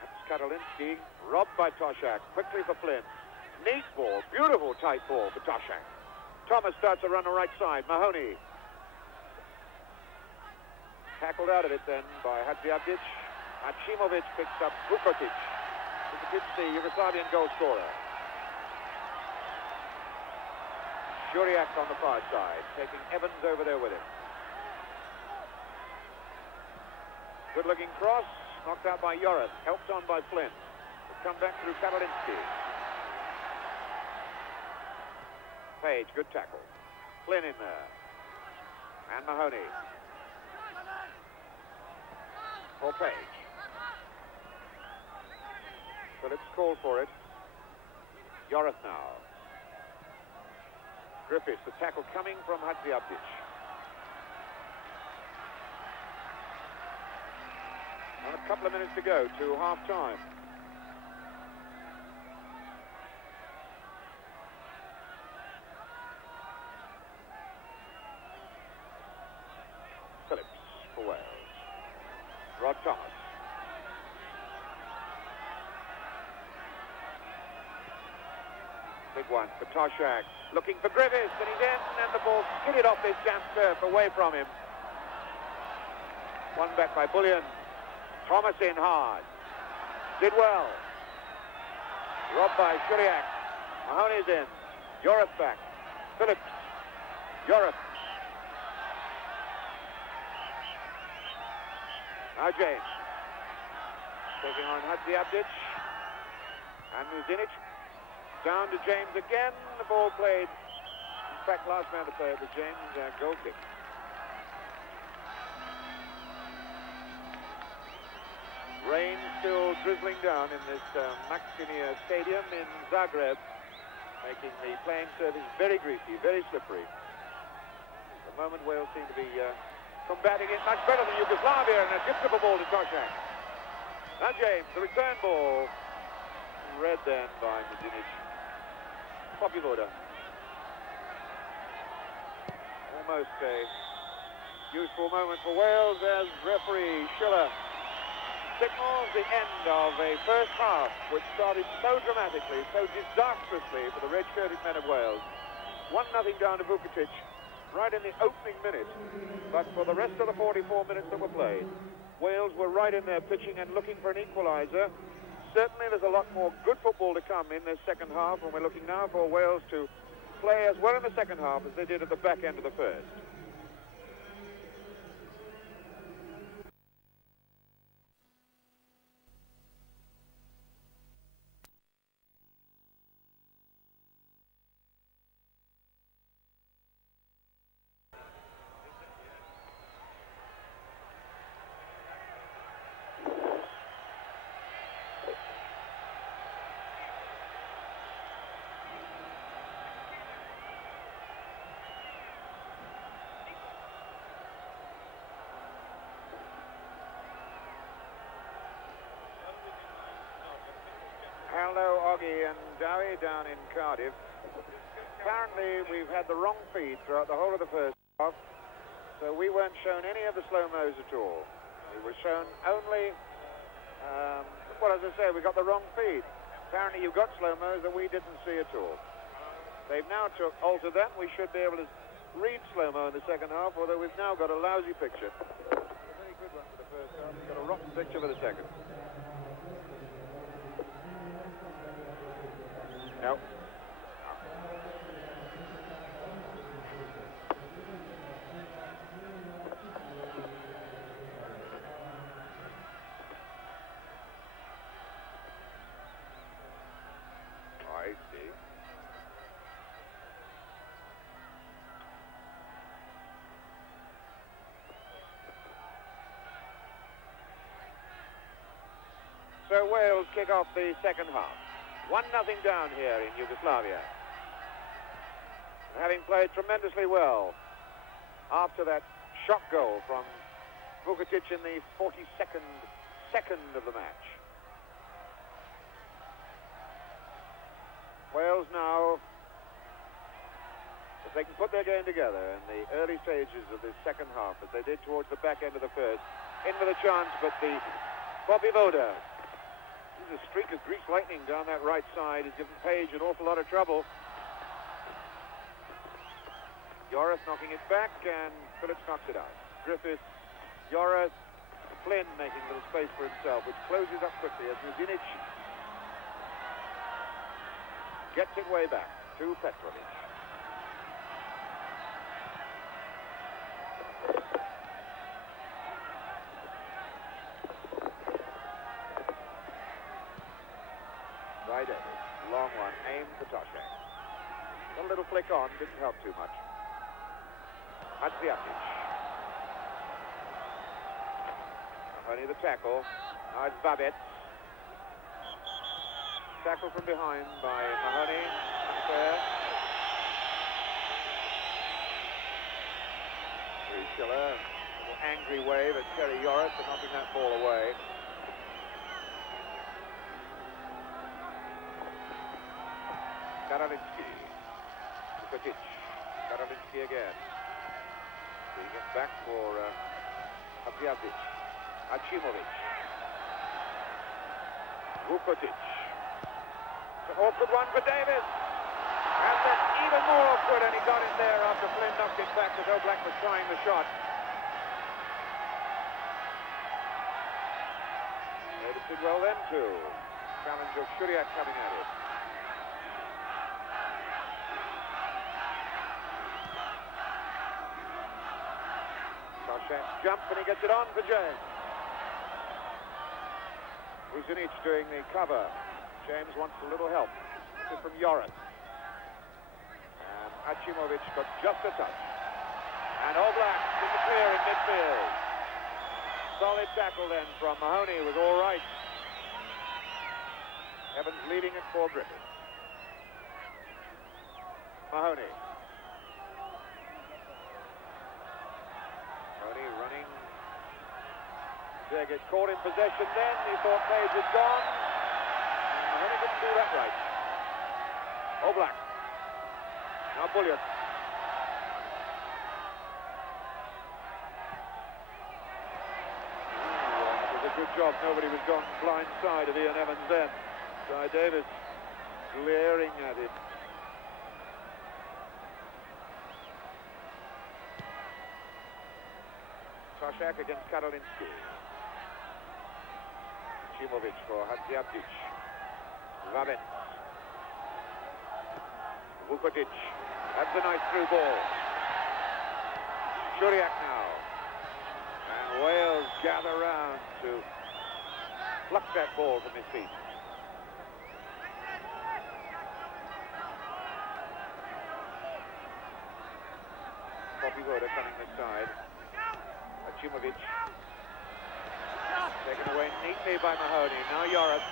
That's Katalinski, robbed by Toshak. Quickly for Flynn. Neat ball, beautiful tight ball for Toshak. Thomas starts to run the right side. Mahoney. Tackled out of it then by Hadžiabdić. Hachimovic picks up Vukotić. Vukotić, the Yugoslavian goal scorer. Schiller on the far side, taking Evans over there with him. Good-looking cross, knocked out by Yorath, helped on by Flynn. Come back through Katalinski. Page, good tackle. Flynn in there. And Mahoney. For Page. Phillips called for it. Yorath now. Griffiths, the tackle coming from Hadžiabdić. And a couple of minutes to go to half-time. Phillips for Wales. Rod Thomas. Big one for Toshak. Looking for Griffiths, and he's in, and the ball skidded off this damp turf away from him. One back by Buljan. Thomas in hard. Did well. Robbed by Schiller. Mahoney's in. Yorath back. Phillips. Yorath. Now James. Taking on Hadžiabdić. And Mužinić. Down to James again. The ball played. In fact, last man to play it was James. Goal kick. Rain still drizzling down in this Maksimir Stadium in Zagreb, making the playing surface very greasy, very slippery. At the moment, Wales seem to be combating it much better than Yugoslavia, and a good triple ball to Toshak. Now James, the return ball. Read then by Mužinić. Popivoda. Almost a useful moment for Wales as referee Schiller signals the end of a first half which started so dramatically, so disastrously for the red-shirted men of Wales. 1-0 down to Vukotić right in the opening minute, but for the rest of the 44 minutes that were played, Wales were right in there pitching and looking for an equaliser. Certainly there's a lot more good football to come in this second half, and we're looking now for Wales to play as well in the second half as they did at the back end of the first. Hello, Oggy and Dowie down in Cardiff. Apparently, we've had the wrong feed throughout the whole of the first half, so we weren't shown any of the slow-mos at all. We were shown only, well, as I say, we got the wrong feed. Apparently, you got slow-mos that we didn't see at all. They've now altered that. We should be able to read slow-mo in the second half, although we've now got a lousy picture. A very good one for the first half. We've got a rotten picture for the second. No. I see. So Wales kick off the second half. 1-0 down here in Yugoslavia. Having played tremendously well after that shock goal from Vukotić in the 42nd second of the match. Wales now, if they can put their game together in the early stages of this second half, as they did towards the back end of the first, in with a chance, but the Popivoda. There's a streak of greased lightning down that right side has given Page an awful lot of trouble. Yorath knocking it back, and Phillips knocks it out. Griffiths, Yorath, Flynn making a little space for himself, which closes up quickly as Mužinić gets it way back to Petrović. Long one, aimed for Toshak. A little flick on, didn't help too much. Hadžiabdić. Mahoney the tackle. Now it's Vabec. Tackle from behind by Mahoney. Unfair. Schiller. A little angry wave at Terry Yorath for knocking that ball away. Katalinski. Vukotić. Katalinski again. He gets back for Hadžiabdić. Maksimir. Vukotić. It's an awkward one for Davies. And then even more awkward, and he got in there after Flynn knocked it back as Oblak was trying the shot. Davies did well then too. Challenge of Schiller coming at it. Jump and he gets it on for James. Mužinić doing the cover. James wants a little help. This is from Yorath. And Maksimir got just a touch. And Oblak in the clear in midfield. Solid tackle then from Mahoney, was all right. Evans leading it for Griffith. Mahoney. Running. There gets caught in possession then. He thought Page had gone. Mahoney didn't do that right. Oblak. Now Buljan. That was a good job. Nobody was gone blind side of Ian Evans then. Guy Davies glaring at him. Maksimir against Katalinski. Maksimir for Hadžiabdić. Vabec. Vukotić. That's a nice through ball. Schiller now. And Wales gather round to pluck that ball from his feet. Popivoda coming this side. Maksimir taken away neatly by Mahoney. Now Yorath.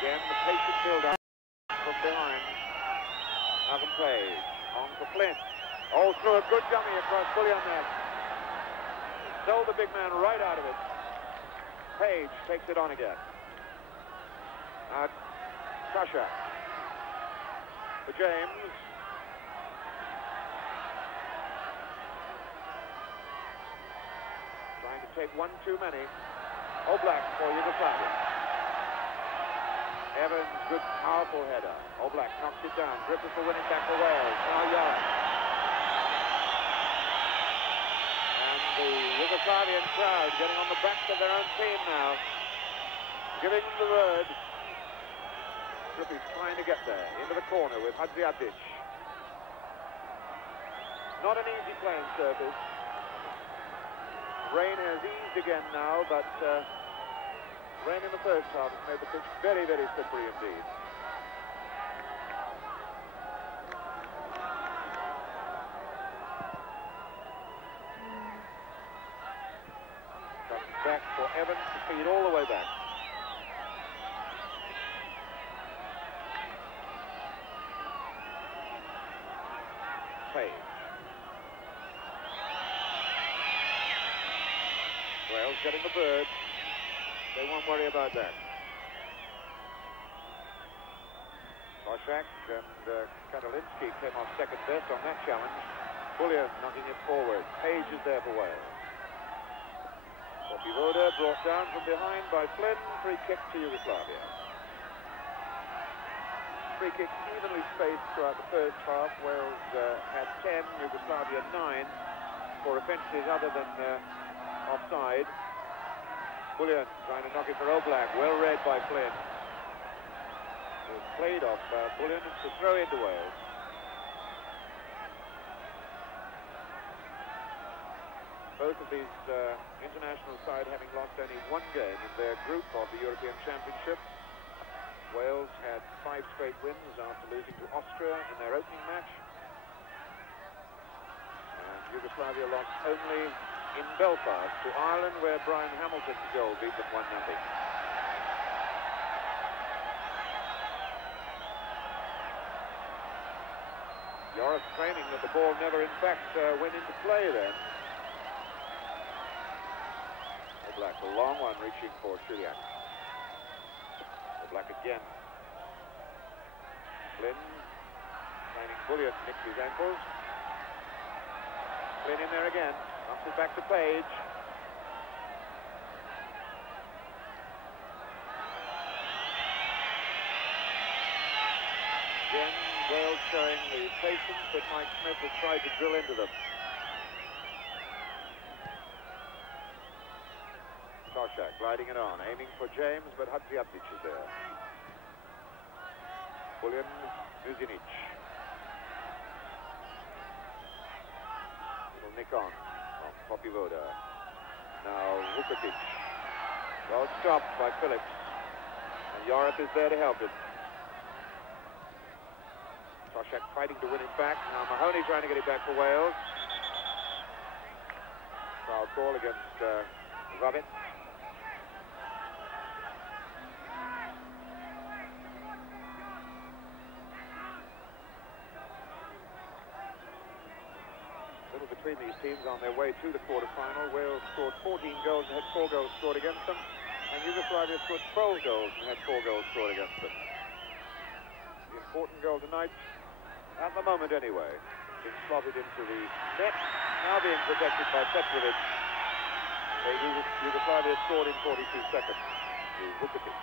Again, the patient build-up from behind. Page on for Flynn. Oh, threw a good dummy across Buljan there. Stole the big man right out of it. Page takes it on again. Sasha. For James. Trying to take one too many. Oblak for Yugoslavia. Evans, good powerful header. Oblak knocks it down. Griffith will win it back for Wales. Now Yorath. And the Yugoslavian crowd getting on the backs of their own team now. Giving them the word. Griffith's trying to get there. Into the corner with Hadžiabdić. Not an easy playing surface. Rain has eased again now, but rain in the first half has made the pitch very, very slippery indeed. Comes back for Evans to feed all the way back. Page. Wales getting the bird. They won't worry about that. Maksimir and Katalinski came off second best on that challenge. Buljan knocking it forward. Page is there for Wales. Popivoda brought down from behind by Flynn. Free kick to Yugoslavia. Free kicks evenly spaced throughout the first half. Wales had 10, Yugoslavia 9 for offences other than offside. Buljan trying to knock it for Oblak. Well read by Flynn. It was played off Buljan to throw into Wales. Both of these international side having lost only one game in their group of the European Championship. Wales had 5 straight wins after losing to Austria in their opening match. And Yugoslavia lost only in Belfast to Ireland, where Brian Hamilton's goal beat them 1-0. Yorath claiming that the ball never, in fact, went into play then. Oblak, a long one, reaching for Sudija. Oblak again. Flynn, claiming Buljan nicked his ankles. Flynn in there again. Knocks it back to Page. Again, Wales showing the patience that Mike Smith has tried to drill into them. Toshak gliding it on, aiming for James, but Hadžiabdić is there. Buljan, Mužinić. Little nick on Popivoda. Now Vukotić. Well stopped by Phillips. And Yorath is there to help him. Toshak fighting to win it back. Now Mahoney trying to get it back for Wales. Foul call against Vabec. Between these teams on their way to the quarter-final. Wales scored 14 goals and had 4 goals scored against them, and Yugoslavia scored 12 goals and had 4 goals scored against them. The important goal tonight, at the moment anyway, is slotted into the net, now being protected by Petrović. Yugoslavia scored in 42 seconds to Vukotić.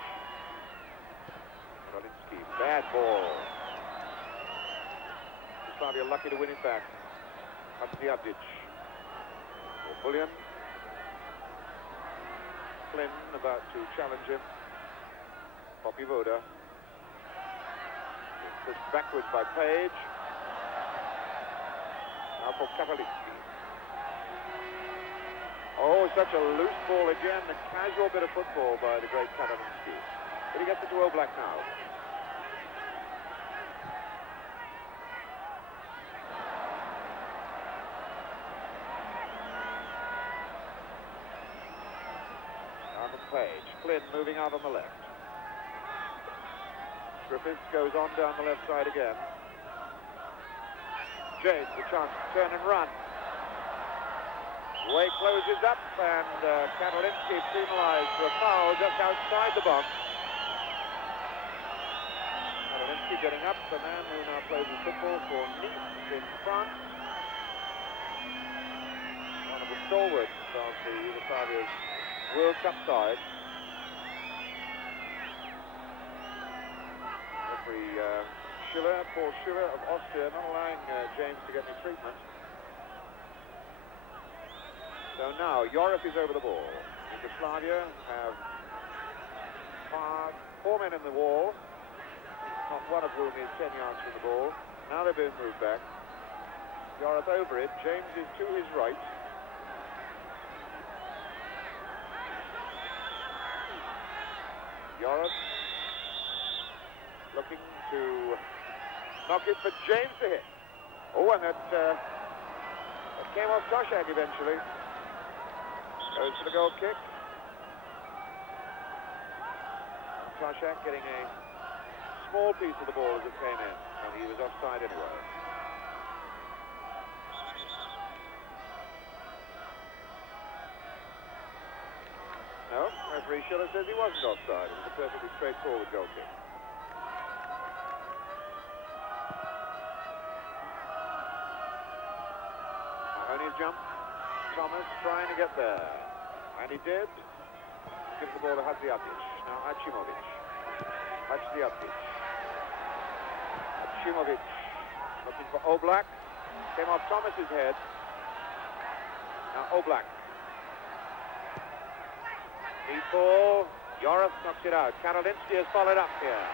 Katalinski, bad ball. Yugoslavia lucky to win it back. Hadžiabdić. Buljan. Flynn about to challenge him. Popivoda. Pushed backwards by Page. Now for Katalinski. Oh, such a loose ball again. A casual bit of football by the great Katalinski. But he gets it to Oblak now. Page. Flynn moving out on the left. Griffiths goes on down the left side again. James, a chance to turn and run. Way closes up, and Katalinski penalized for a foul just outside the box. Katalinski getting up, the man who now plays the football for Nice in France. One of the stalwarts of the Yugoslavia's World Cup side. Referee Schiller, Paul Schiller of Austria, not allowing James to get any treatment. So now Yorath is over the ball. Yugoslavia have 4 men in the wall, not one of whom is 10 yards from the ball. Now they're being moved back. Yorath over it. James is to his right. Yorath looking to knock it for James to hit. Oh, and that came off Toshak eventually. Goes for the goal kick. Toshak getting a small piece of the ball as it came in, and he was offside anyway. No, referee Schiller says he wasn't offside. It was a perfectly straightforward goal kick. Mahoney's jump. Thomas trying to get there. And he did. Gives the ball to Hadžiabdić. Now Hadžiabdić. Looking for Oblak. Came off Thomas's head. Now Oblak. Deep ball. Yorath knocks it out. Katalinski has followed up here.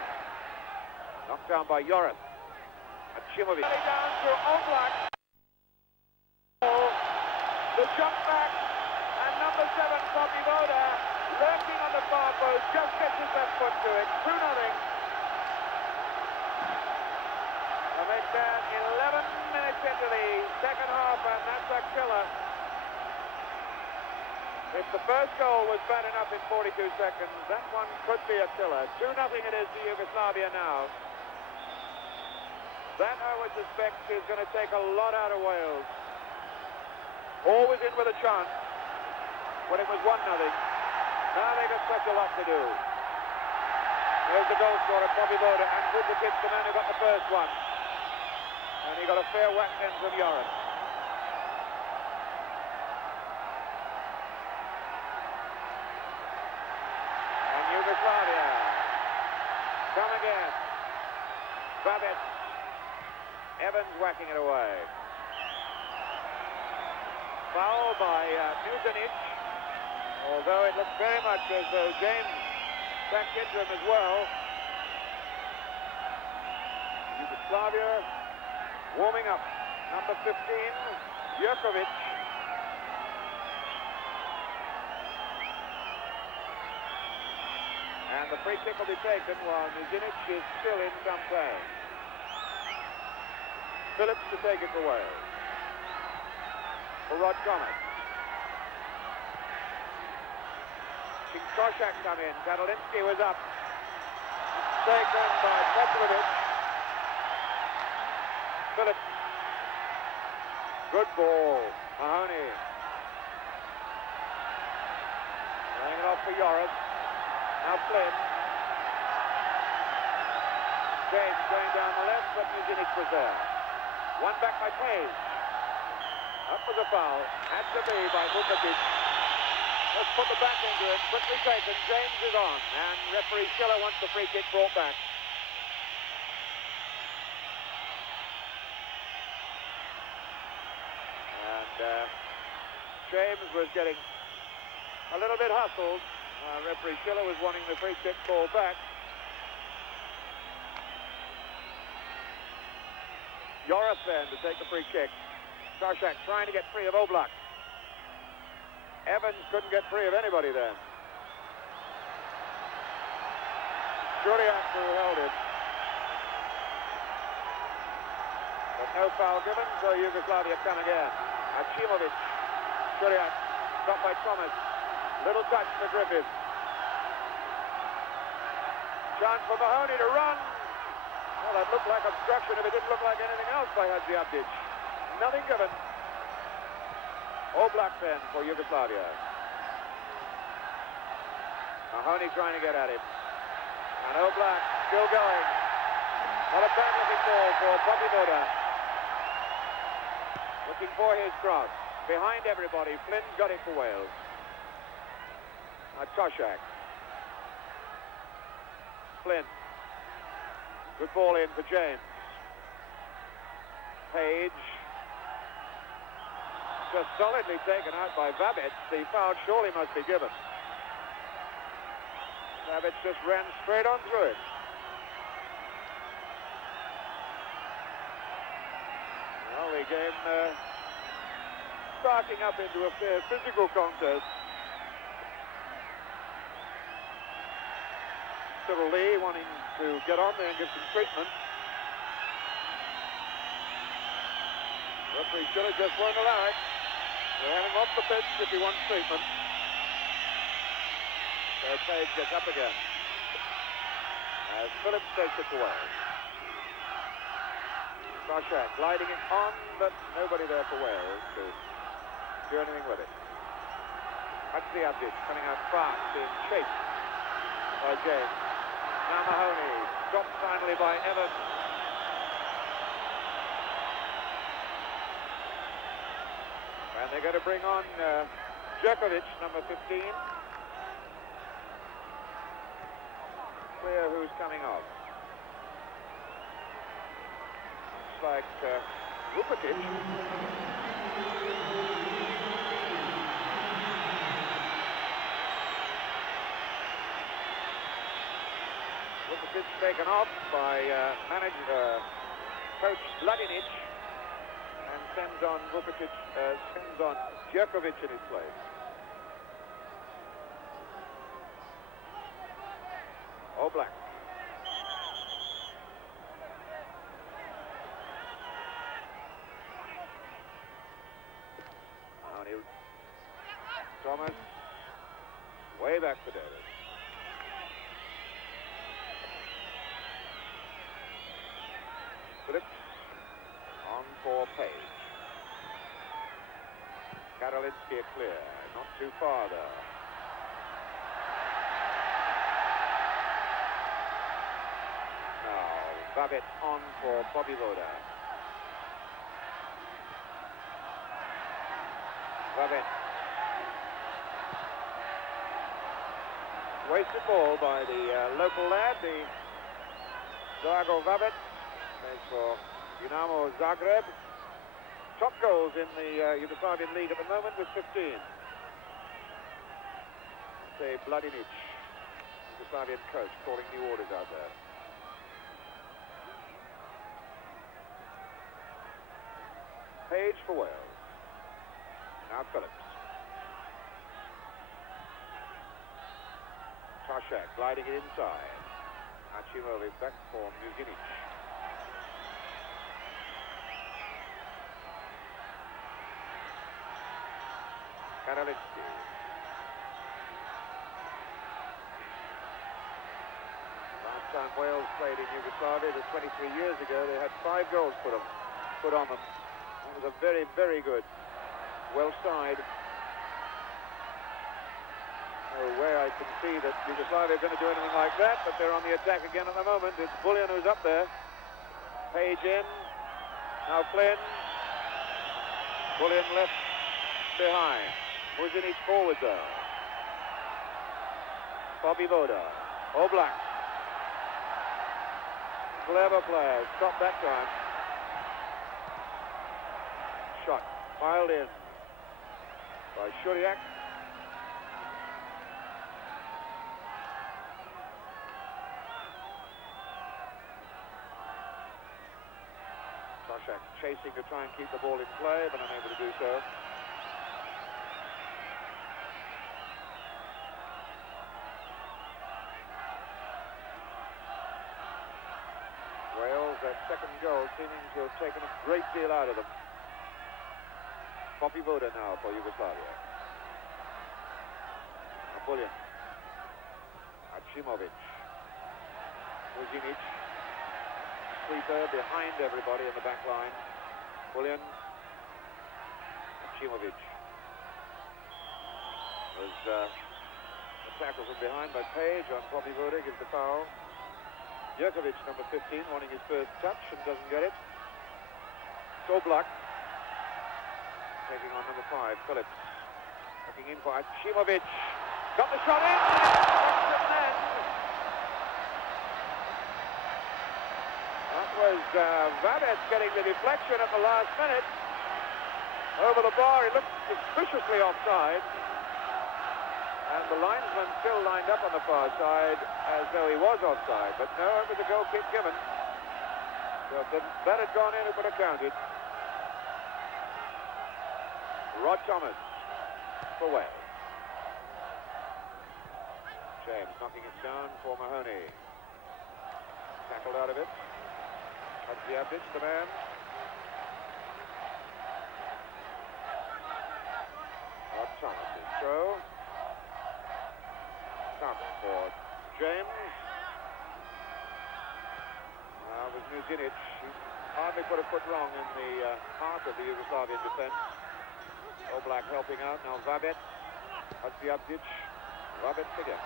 Knocked down by Yorath. Maksimir down to Oblak. The jump back. And number 7, Popivoda, lurking on the far post, just gets his left foot to it. 2-0. And they stand 11 minutes into the second half, and that's a killer. If the first goal was bad enough in 42 seconds, that one could be a killer. 2-0 it is to Yugoslavia now. That, I would suspect, is going to take a lot out of Wales. Always in with a chance when it was 1-0. Now they've got such a lot to do. There's the goal scorer, Popivoda, and Vukotić, the man who got the first one. And he got a fair whack in from Yorath. And Yugoslavia come again. Vabec. Evans whacking it away. Foul by Mužinić, although it looks very much as though James backed into him as well. Yugoslavia warming up. Number 15, Popivoda. And the free kick will be taken while Mužinić is still in some pain. Phillips to take it for Wales. For Rod Thomas. Koshak come in. Katalinski was up. Taken by Petrović. Phillips. Good ball. Mahoney. Laying it off for Yorath. Now Flynn. James going down the left, but Mužinić was there. One back by Page. Up for the foul. Had to be by Vukotić. Let's put the back into it. Quickly taken. James is on. And referee Schiller wants the free kick brought back. And James was getting a little bit hustled. Referee Schiller was wanting the free kick ball back. Yorath then to take the free kick. Koshak trying to get free of Oblak. Evans couldn't get free of anybody then. Schiller who held it. But no foul given, so Yugoslavia come again. Maksimir. Schiller stopped by Thomas. Little touch for Griffith. Chance for Mahoney to run. Well, that looked like obstruction if it didn't look like anything else by Hadžiabdić. Nothing given. Oblak then for Yugoslavia. Mahoney trying to get at him. And Oblak still going. Not a bad looking ball for Popivoda. Looking for his cross. Behind everybody, Flynn's got it for Wales. Koshak. Flynn. Good ball in for James. Page. Just solidly taken out by Vabec. The foul surely must be given. Vabec just ran straight on through it. Well, the game starting up into a fair physical contest. Cyril Lee wanting to get on there and give some treatment. Referee Schiller just won't allow it. They're having off the pitch if he wants treatment. So Page gets up again. As Phillips takes it away. Koshak gliding it on, but nobody there for Wales to do anything with it. Hadžiabdić coming out fast, being chased by James. Now Mahoney, stopped finally by Evans. And they're going to bring on Popivoda, number 15. Clear who's coming off. Looks like Vukotić. Vukotić taken off by coach Mužinić. And sends on Vukotić, sends on Popivoda in his place. Oblak. Thomas Way back to Davis. Phillips on for Page. Katalinski clear, not too far though. Now Vabec on for Popivoda. Vabec. Wasted ball by the local lad, the Vabec. Plays for Dinamo Zagreb. Top goals in the Yugoslavian league at the moment with 15. Say Mladinic, Yugoslavian coach, calling new orders out there. Page for Wales. Now Phillips. Toshak gliding it inside. Hachimovic back for Mužinić. Katalinski. Last time Wales played in Yugoslavia was 23 years ago. They had 5 goals put on them. It was a very, very good Welsh side. No way I can see that Yugoslavia are going to do anything like that, but they're on the attack again at the moment. It's Buljan who's up there. Page in. Now Flynn. Buljan left behind. Mužinić forward though. Popivoda. Oblak. Clever player. Stopped that time. Shot. Piled in by Schiller. Toshak chasing to try and keep the ball in play, but unable to do so. Wales, that second goal seeming to have taken a great deal out of them. Popivoda now for Yugoslavia. Buljan. Hachimovic. Mužinić. Sweeper behind everybody in the back line. Buljan. Hachimovic. Was tackled from behind by Page on Popivoda, gives the foul. Vukotić, number 15, wanting his first touch and doesn't get it. Oblak. Taking on number 5, Phillips. Looking in for Hachimovic. Got the shot in! That was Vabec getting the deflection at the last minute. Over the bar, he looked suspiciously offside. And the linesman still lined up on the far side as though he was offside. But no, it was a goal kick given. So if that had gone in, it would have counted. Rod Thomas for Wales. James knocking it down for Mahoney. Tackled out of it. Hadžiabdić, the man. Rod Thomas is throw. Comes for James. Now with Mužinić. He hardly put a foot wrong in the heart of the Yugoslavian defense. Oblak helping out. Now Vabec. Hadžiabdić. Vabec again.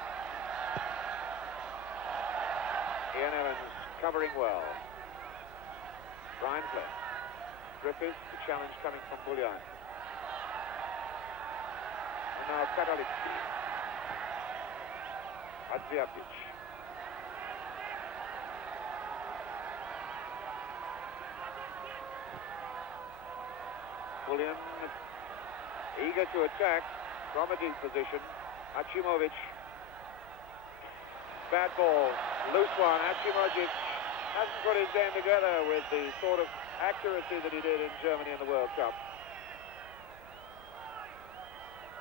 Ian Evans covering well. Brian Flynn. Griffiths, the challenge coming from Buljan. And now Katalinski. Hadžiabdić. Buljan eager to attack from a deep position. Hachimovic. Bad ball. Loose one. Hachimovic hasn't put his game together with the sort of accuracy that he did in Germany in the World Cup.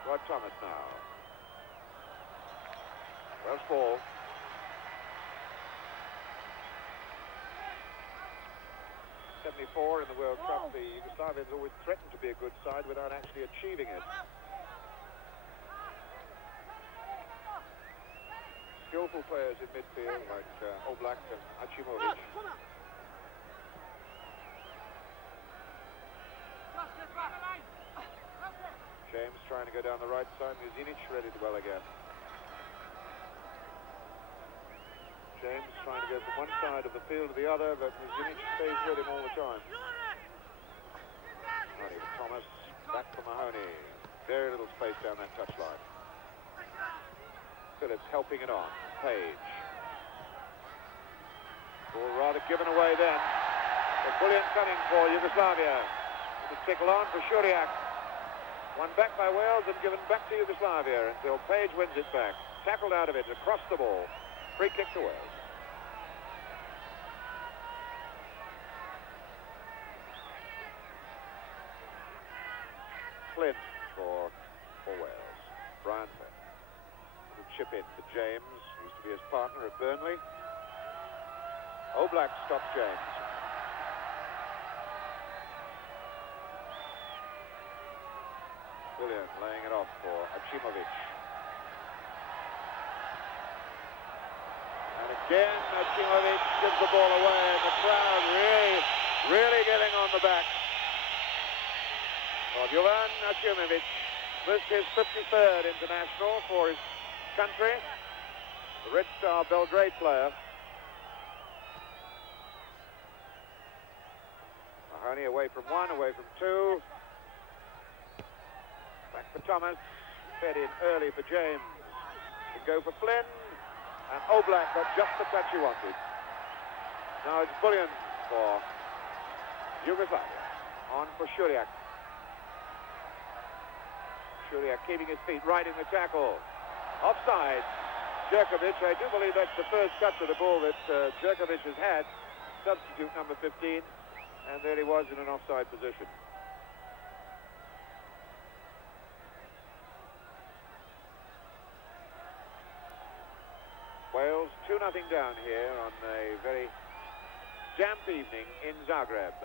Rod Thomas now. Welsh ball. '74 in the World Cup, the Yugoslavians always threatened to be a good side without actually achieving it. skillful players in midfield like Oblak and Hadžiabdić. James trying to go down the right side. Mužinić ready to well again. James trying to go from one side of the field to the other, but Mužinić stays with him all the time. Mahoney to Thomas, back for Mahoney. Very little space down that touchline. Phillips helping it on. Page. Ball rather given away then. So Buljan coming for Yugoslavia. It'll tickle on for Schiller. Won back by Wales and given back to Yugoslavia until Page wins it back. Tackled out of it, across the ball. Free kick to Wales. Flynn for Wales. Brian Flynn. Little chip in to James, used to be his partner at Burnley. Oblak stops James. Buljan laying it off for Hadžiabdić. And again, Hadžiabdić gives the ball away, and the crowd really getting on the back of Jovan Hadžiabdić. This is his 53rd international for his country. The Red Star Belgrade player. Mahoney away from one, away from two. Back for Thomas, fed in early for James. To go for Flynn, and Oblak got just the touch he wanted. Now it's Buljan for Yugoslavia. On for Schiller. Schiller keeping his feet right in the tackle. Offside. Đurković, I do believe that's the first touch of the ball that Đurković has had. Substitute number 15, and there he was in an offside position. Wales 2-0 down here on a very damp evening in Zagreb.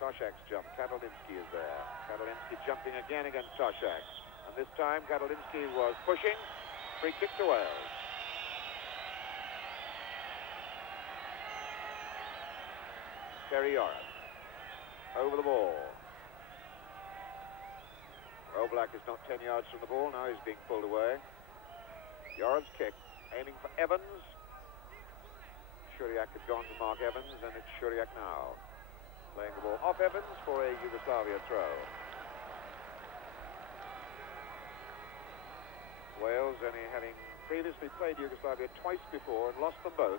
Toshak's jump. Katalinski is there. Katalinski jumping again against Toshak. And this time Katalinski was pushing. Free kick to Wales. Yorath. Over the ball. Oblak is not 10 yards from the ball. Now he's being pulled away. Yorath's kick. Aiming for Evans. Schiller had gone to mark Evans, and it's Schiller now. Playing the ball off Evans for a Yugoslavia throw. Wales only having previously played Yugoslavia twice before and lost them both.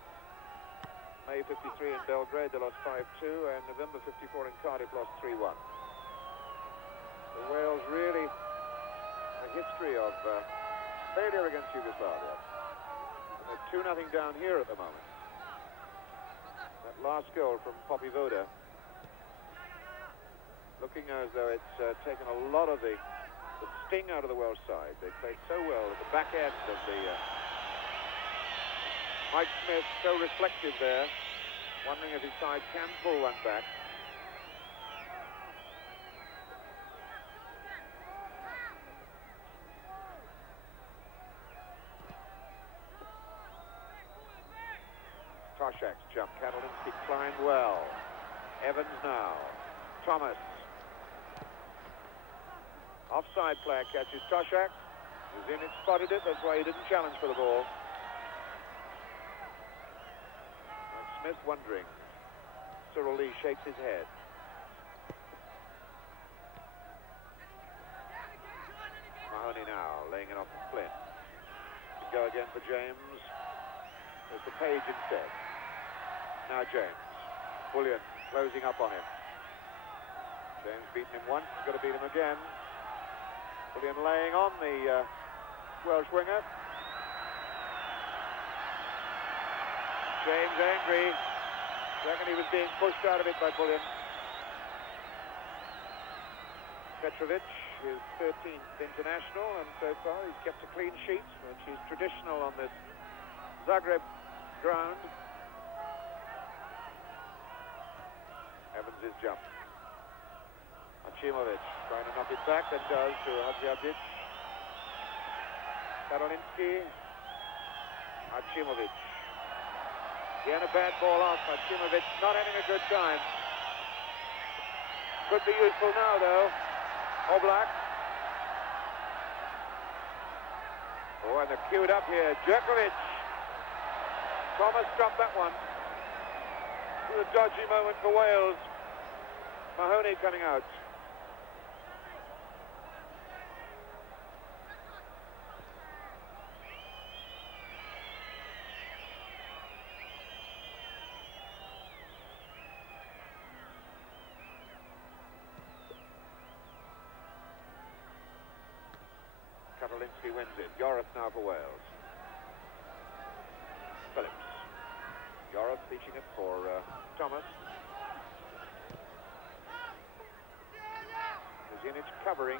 May 53 in Belgrade, they lost 5-2, and November 54 in Cardiff, lost 3-1. So Wales really a history of failure against Yugoslavia. And they're 2-0 down here at the moment. That last goal from Popivoda, looking as though it's taken a lot of the sting out of the Welsh side. They played so well at the back end of the... Mike Smith so reflective there, wondering if his side can pull one back. Toshak's jump. Katalinski climbed well. Evans now. Thomas. Offside player catches Toshak. Mužinić spotted it, that's why he didn't challenge for the ball. And Smith wondering. Cyril Lee shakes his head. Mahoney now, laying it off to Flynn. To go again for James. There's the Page instead. Now James. Buljan closing up on him. James beaten him once, he's got to beat him again. Buljan laying on the Welsh winger. James angry. Reckon he was being pushed out of it by Buljan. Petrović, his 13th international, and so far he's kept a clean sheet, which is traditional on this Zagreb ground. Evans' jump. Maksimir trying to knock it back, and does to Hadžiabdić. Katalinski. Maksimir. Again, a bad ball off. Maksimir not having a good time. Could be useful now, though. Oblak. Oh, and they're queued up here. Djokovic. Thomas dropped that one. It was a dodgy moment for Wales. Mahoney coming out. Katalinski wins it. Yorath now for Wales. Phillips. Yorath teaching it for Thomas. Mužinić covering.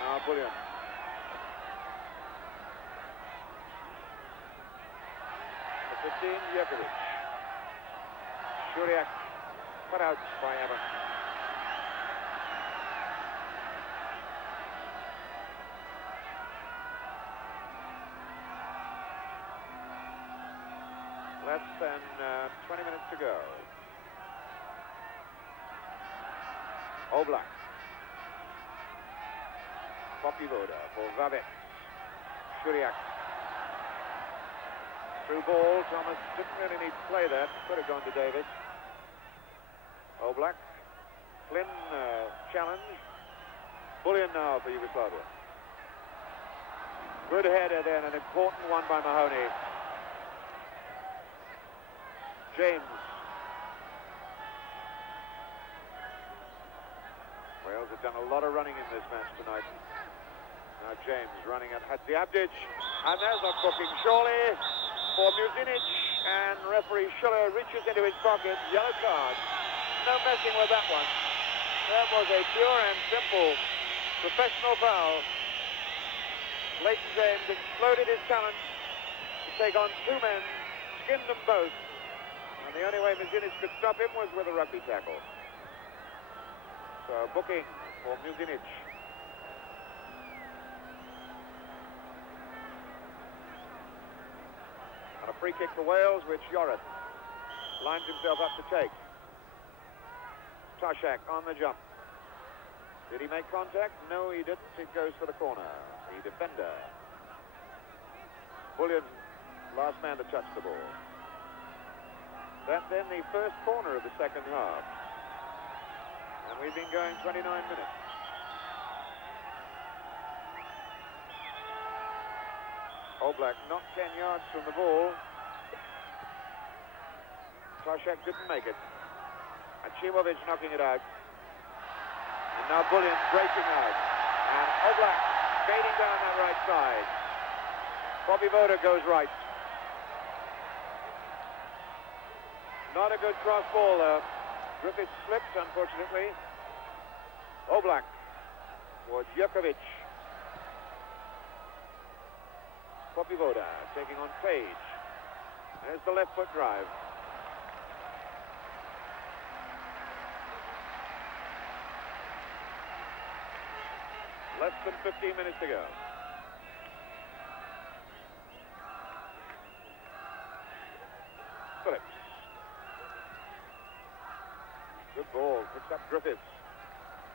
Now Buljan. The 15, Vukotić. Schiller put out by Evans. Less than 20 minutes to go. Oblak. Popivoda for Vabec. Schiller. Through ball. Thomas didn't really need to play that. Could have gone to Davis. Oblak. Flynn challenge. Buljan now for Yugoslavia. Good header then, an important one by Mahoney. James. Wales have done a lot of running in this match tonight. Now James running at Hadžiabdić. And there's a booking surely for Mužinić. And referee Schiller reaches into his pocket. Yellow card. No messing with that one. That was a pure and simple professional foul. Leighton James exploded his talent to take on two men, skinned them both. And the only way Mužinić could stop him was with a rugby tackle. So booking for Mužinić. And a free kick for Wales, which Yorath lines himself up to take. Toshak on the jump. Did he make contact? No, he didn't. It goes for the corner. The defender. Buljan, last man to touch the ball. That's then the first corner of the second half. And we've been going 29 minutes. Oblak not 10 yards from the ball. Toshak didn't make it. Maksimir knocking it out. And now Buljan breaking out. And Oblak skating down that right side. Popivoda goes right. Not a good cross ball though. Griffiths slipped, unfortunately. Oblak towards Vukotić. Popivoda taking on Page. There's the left foot drive. Less than 15 minutes to go. Phillips. Good ball. Picks up Griffiths.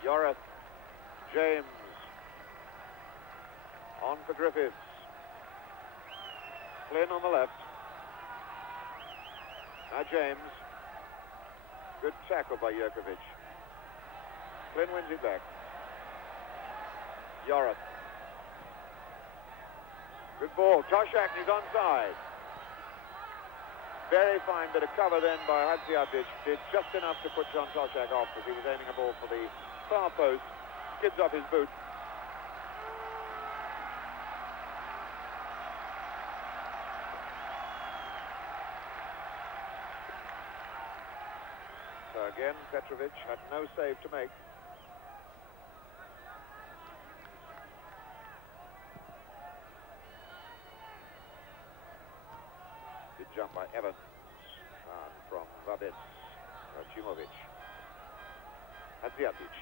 Yorath. James. On for Griffiths. Flynn on the left. Now James. Good tackle by Vukotić. Flynn wins it back. Yorath. Good ball. Toshak is onside. Very fine bit of cover then by Hadžiabdić. Did just enough to put John Toshak off as he was aiming a ball for the far post. Skids off his boot. So again, Petrović had no save to make. Jump by Evans. Vabec, Hadžiabdić, Hadžiabdić.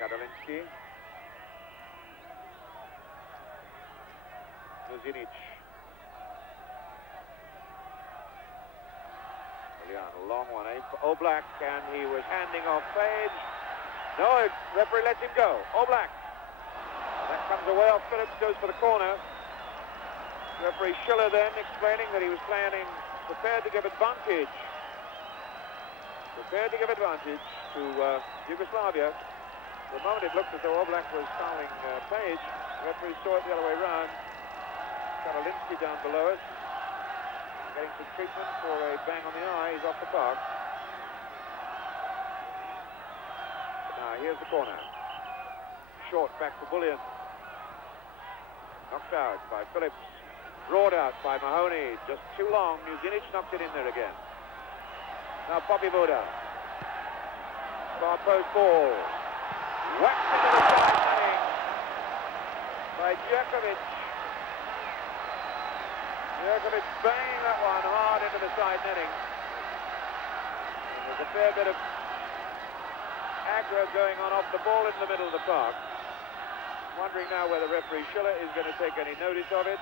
Katalinski. Mužinić. Buljan, a long one, Oblak, and he was handing off Page. No, referee lets him go. Oblak. That comes away off Phillips, goes for the corner. Referee Schiller then explaining that he was prepared to give advantage. Prepared to give advantage to Jugoslavia. For a moment it looked as though Oblak was fouling Page. The referee saw it the other way round. Katalinski down below us, getting some treatment for a bang on the eye. He's off the park. Now here's the corner. Short back to Buljan. Knocked out by Phillips. Brought out by Mahoney. Just too long. Mužinić knocked it in there again. Now Popivoda. Far post ball. Whacked into the side netting by Vukotić. Vukotić banging that one hard into the side netting. And there's a fair bit of aggro going on off the ball in the middle of the park. Wondering now whether referee Schiller is going to take any notice of it.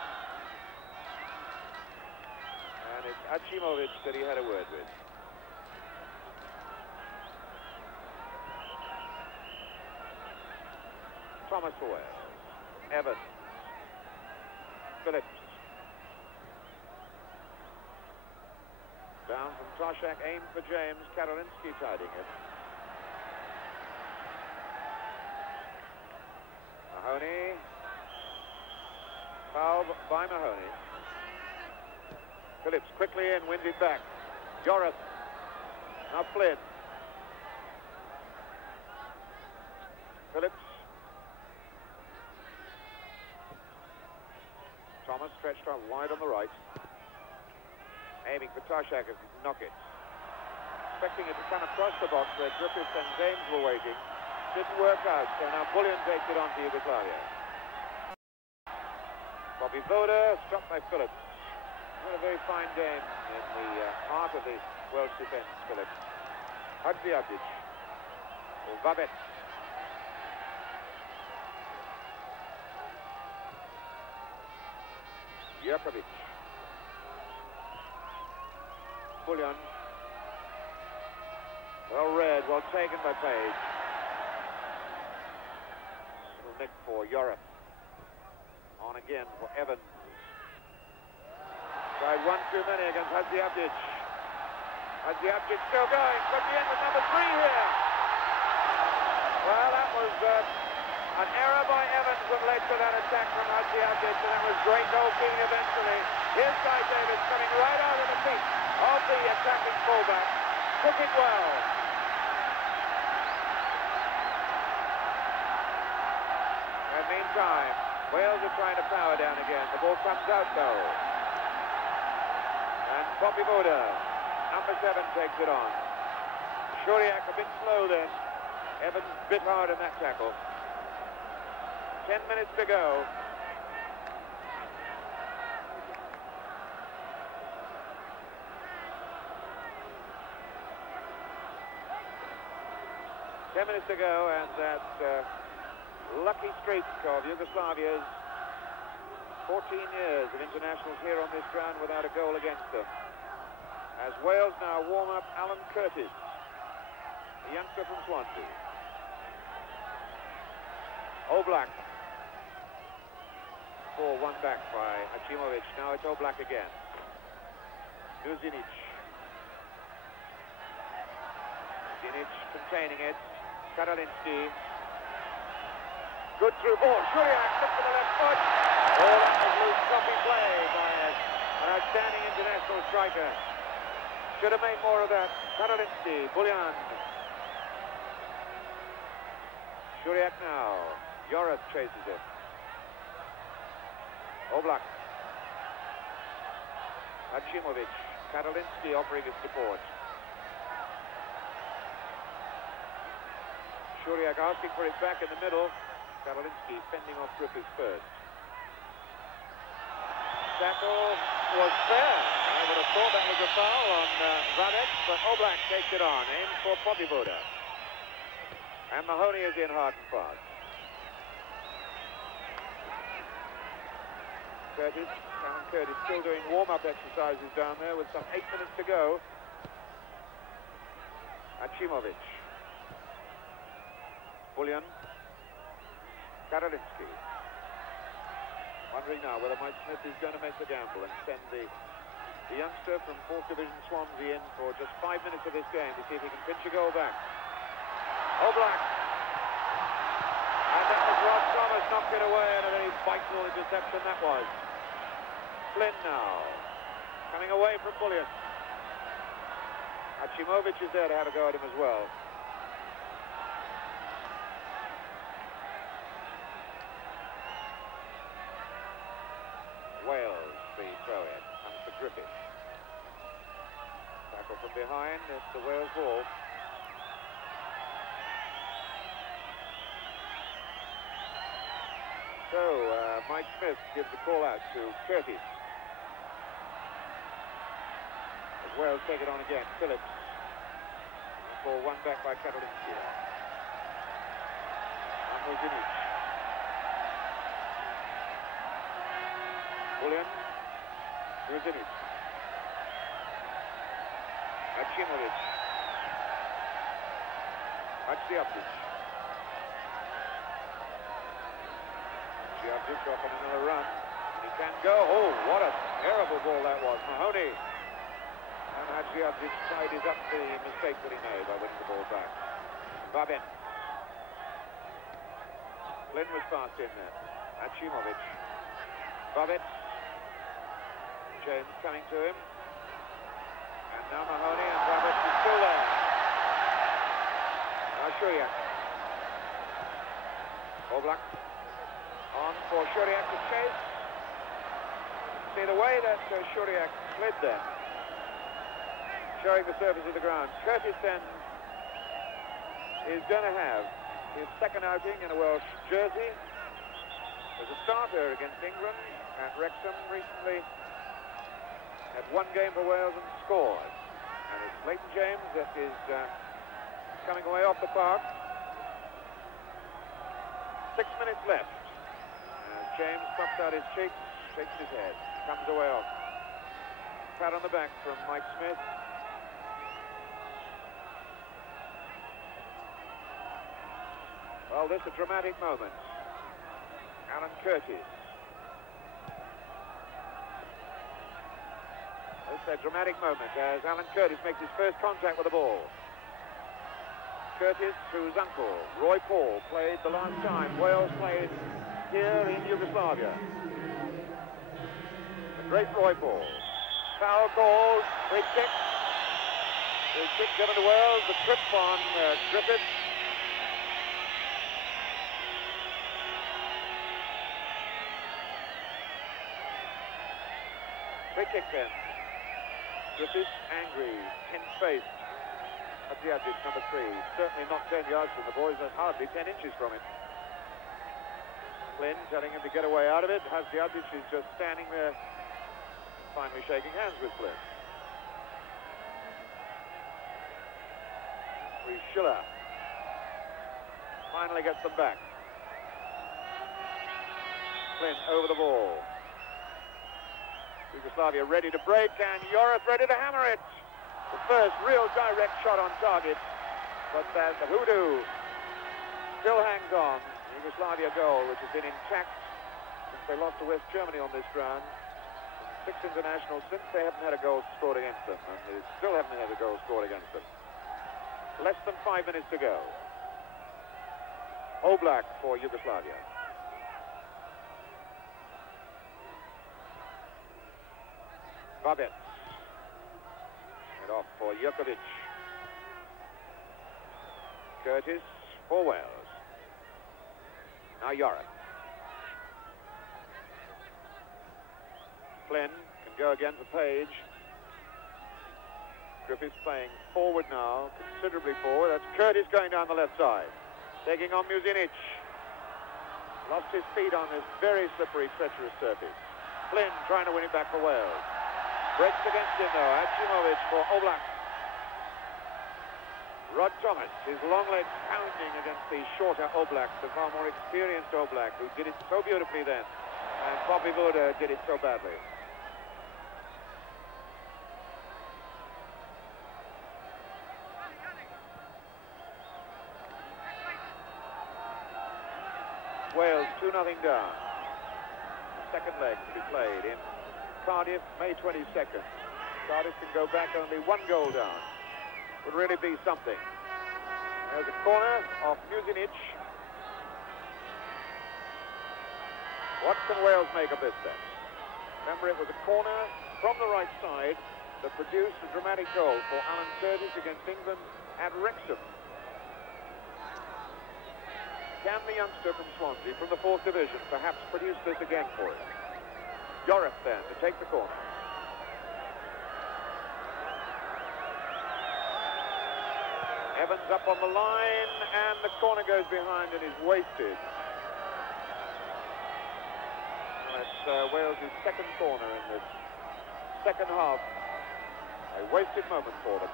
And it's Hadžiabdić that he had a word with. Thomas for Wales. Evans. Phillips. Down from Toshak, aimed for James. Katalinski tidying it. Mahoney. Foul by Mahoney. Phillips quickly in, wins it back. Yorath. Now Flynn. Phillips. Thomas stretched out wide on the right. Aiming for Toshak as he can knock it. Expecting it to come across the box where Griffiths and James were waiting. Didn't work out, so now Buljan takes it on to Yugoslavia. Popivoda stopped by Phillips. What a very fine game in the heart of the Welsh defence, Phillips. Hadžiabdić. Vabec. Vukotić. Buljan. Well read, well taken by Page. Little nick for Yorath. On again for Evans. Tried one too many against Hadžiabdić. Hadžiabdić still going. Could be in with number 3 here. Well, that was an error by Evans that led to that attack from Hadžiabdić, and that was great goalkeeping eventually. Here's Guy Davis coming right out of the feet of the attacking fullback. Took it well. And meantime, Wales are trying to power down again. The ball comes out though. And Popivoda, number 7, takes it on. Schiller a bit slow then. Evans bit hard in that tackle. 10 minutes to go. And that lucky streak of Yugoslavia's 14 years of internationals here on this ground without a goal against them. As Wales now warm up Alan Curtis, the youngster from Swansea. Oblak. 4-1 back by Hadžiabdić. Now it's Oblak again. Mužinić. Mužinić containing it. Katalinski. Good through ball. Schiller took to the left foot. Oh, that was loose, sloppy play by an outstanding international striker. Should have made more of that. Katalinski. Buljan. Schiller now. Yorath chases it. Oblak. Hadžiabdić. Katalinski offering his support. Schiller asking for it back in the middle. Katalinski fending off Griffiths first. tackle was fair. I would have thought that was a foul on Vabec, but Oblak takes it on, aims for Popivoda. And Mahoney is in hard and fast. Alan Curtis still doing warm-up exercises down there with some 8 minutes to go. Maksimir. Buljan. Katalinski. Wondering now whether Mike Smith is going to make the gamble and send the youngster from 4th Division Swansea in for just 5 minutes of this game to see if he can pinch a goal back. Oblak. And that was Rob Thomas knocked it away, and a very vital interception that was. Flynn now. Coming away from Buljan. Maksimir is there to have a go at him as well. Wales, the throw-in, comes to Griffith. Tackle from behind, it's the Wales ball. So, Mike Smith gives a call out to Curtis. As Wales take it on again, Phillips. Ball won back by Katalinski. And Mužinić. Buljan. Mužinić. Maksimir. Hadžiabdić. Hadžiabdić off on another run. And he can go. Oh, what a terrible ball that was. Mahoney. And Hadžiabdić tidies up the mistake that he made by winning the ball back. Vabec. Flynn was fast in there. Maksimir. Vabec. James coming to him. And now Mahoney, and Vabec is still there. Now Schiller. Oblak. On for Schiller to chase. See the way that Schiller slid there. Showing the surface of the ground. Curtis then is going to have his second outing in a Welsh jersey. Was a starter against England at Wrexham recently. Had one game for Wales and scored. And it's Leighton James that is coming away off the park. 6 minutes left. As James puffs out his cheeks, shakes his head, comes away off. Pat on the back from Mike Smith. Well, this is a dramatic moment. Alan Curtis. This is a dramatic moment as Alan Curtis makes his first contact with the ball. Curtis, whose uncle, Roy Paul, played the last time Wales played here in Yugoslavia. The great Roy Paul. Foul call, free kick. Free kick given to Wales, the trip on Griffith. Free kick then. Griffith, angry, tense-faced. Hadžiabdić, number 3. Certainly not 10 yards from the boys, that's hardly 10 inches from him. Flynn telling him to get away out of it. Hadžiabdić is just standing there, finally shaking hands with Flynn. Schiller finally gets them back. Flynn over the ball. Yugoslavia ready to break, and Yorath ready to hammer it. The first real direct shot on target, but the hoodoo still hangs on. Yugoslavia goal, which has been intact since they lost to West Germany on this ground. 6 internationals since they haven't had a goal scored against them, and they still haven't had a goal scored against them. Less than 5 minutes to go. Oblak for Yugoslavia. Vabec. And off for Vukotić. Curtis for Wales. Now Yorath. Flynn can go again for Page. Griffiths playing forward now, considerably forward. That's Curtis going down the left side. Taking on Mužinić. Lost his feet on this very slippery, treacherous surface. Flynn trying to win it back for Wales. Breaks against him though. Hadžiabdić for Oblak. Rod Thomas, his long legs pounding against the shorter Oblak, the far more experienced Oblak, who did it so beautifully then. And Popivoda did it so badly. Wales 2-0 down. Second leg to be played in Cardiff, May 22nd. Cardiff can go back only 1 goal down. Would really be something. There's a corner off Mužinić. What can Wales make of this then? Remember, it was a corner from the right side that produced a dramatic goal for Alan Curtis against England at Wrexham. Can the youngster from Swansea, from the 4th Division, perhaps produce this again for us? Yorath then to take the corner. Evans up on the line, and the corner goes behind and is wasted. That's Wales' second corner in this second half. A wasted moment for them.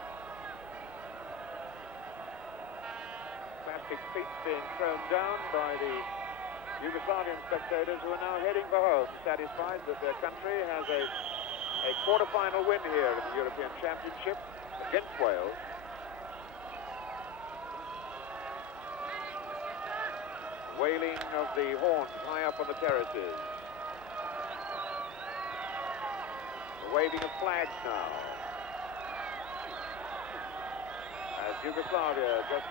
Plastic feet being thrown down by the Yugoslavian spectators, who are now heading for home, satisfied that their country has a quarter-final win here in the European Championship against Wales. Wailing of the horns high up on the terraces. The waving of flags now. As Yugoslavia just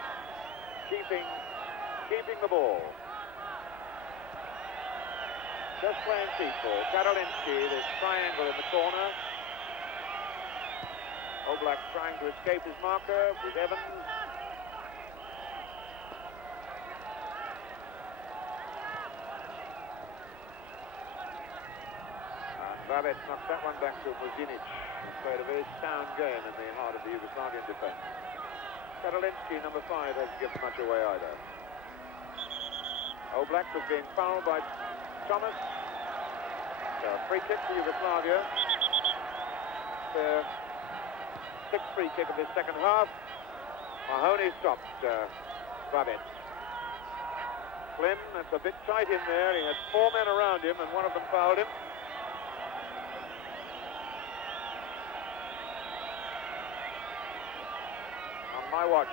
keeping the ball. Just playing seatball. Katalinski, this triangle in the corner. Oblak trying to escape his marker with Evans. Vabec knocks that one back to Mužinić, who played a very sound game in the heart of the Yugoslavian defense. Katalinski, number 5, hasn't given much away either. Oblak was being fouled by Thomas. So, free kick for Yugoslavia. The 6th free kick of this second half. Mahoney stopped Vabec. Flynn, that's a bit tight in there. He had 4 men around him, and one of them fouled him. My watch,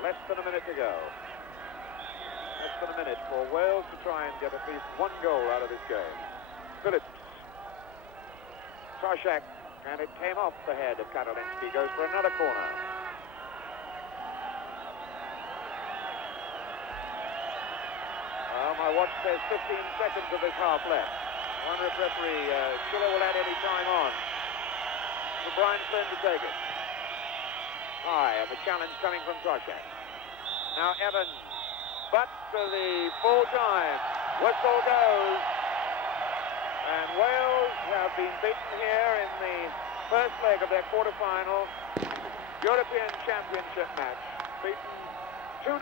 less than a minute to go. Less than a minute for Wales to try and get at least 1 goal out of this game. Phillips. Toshak, and it came off the head of Katalinski. Goes for another corner. Well, my watch says 15 seconds of this half left. I wonder if referee Schiller will add any time on. For Brian Flynn to take it. High, and the challenge coming from Toshak. Now Evans, but for the full time. Whistle goes. And Wales have been beaten here in the first leg of their quarter-final European Championship match. Beaten 2-0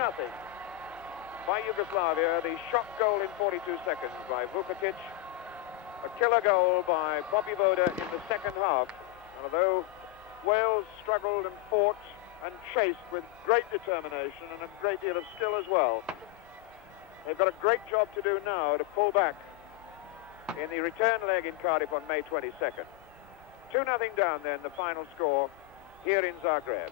by Yugoslavia. The shock goal in 42 seconds by Vukotić. A killer goal by Popivoda in the second half. And although Wales struggled and fought and chased with great determination and a great deal of skill as well, they've got a great job to do now to pull back in the return leg in Cardiff on May 22nd. 2-0 down then, the final score here in Zagreb.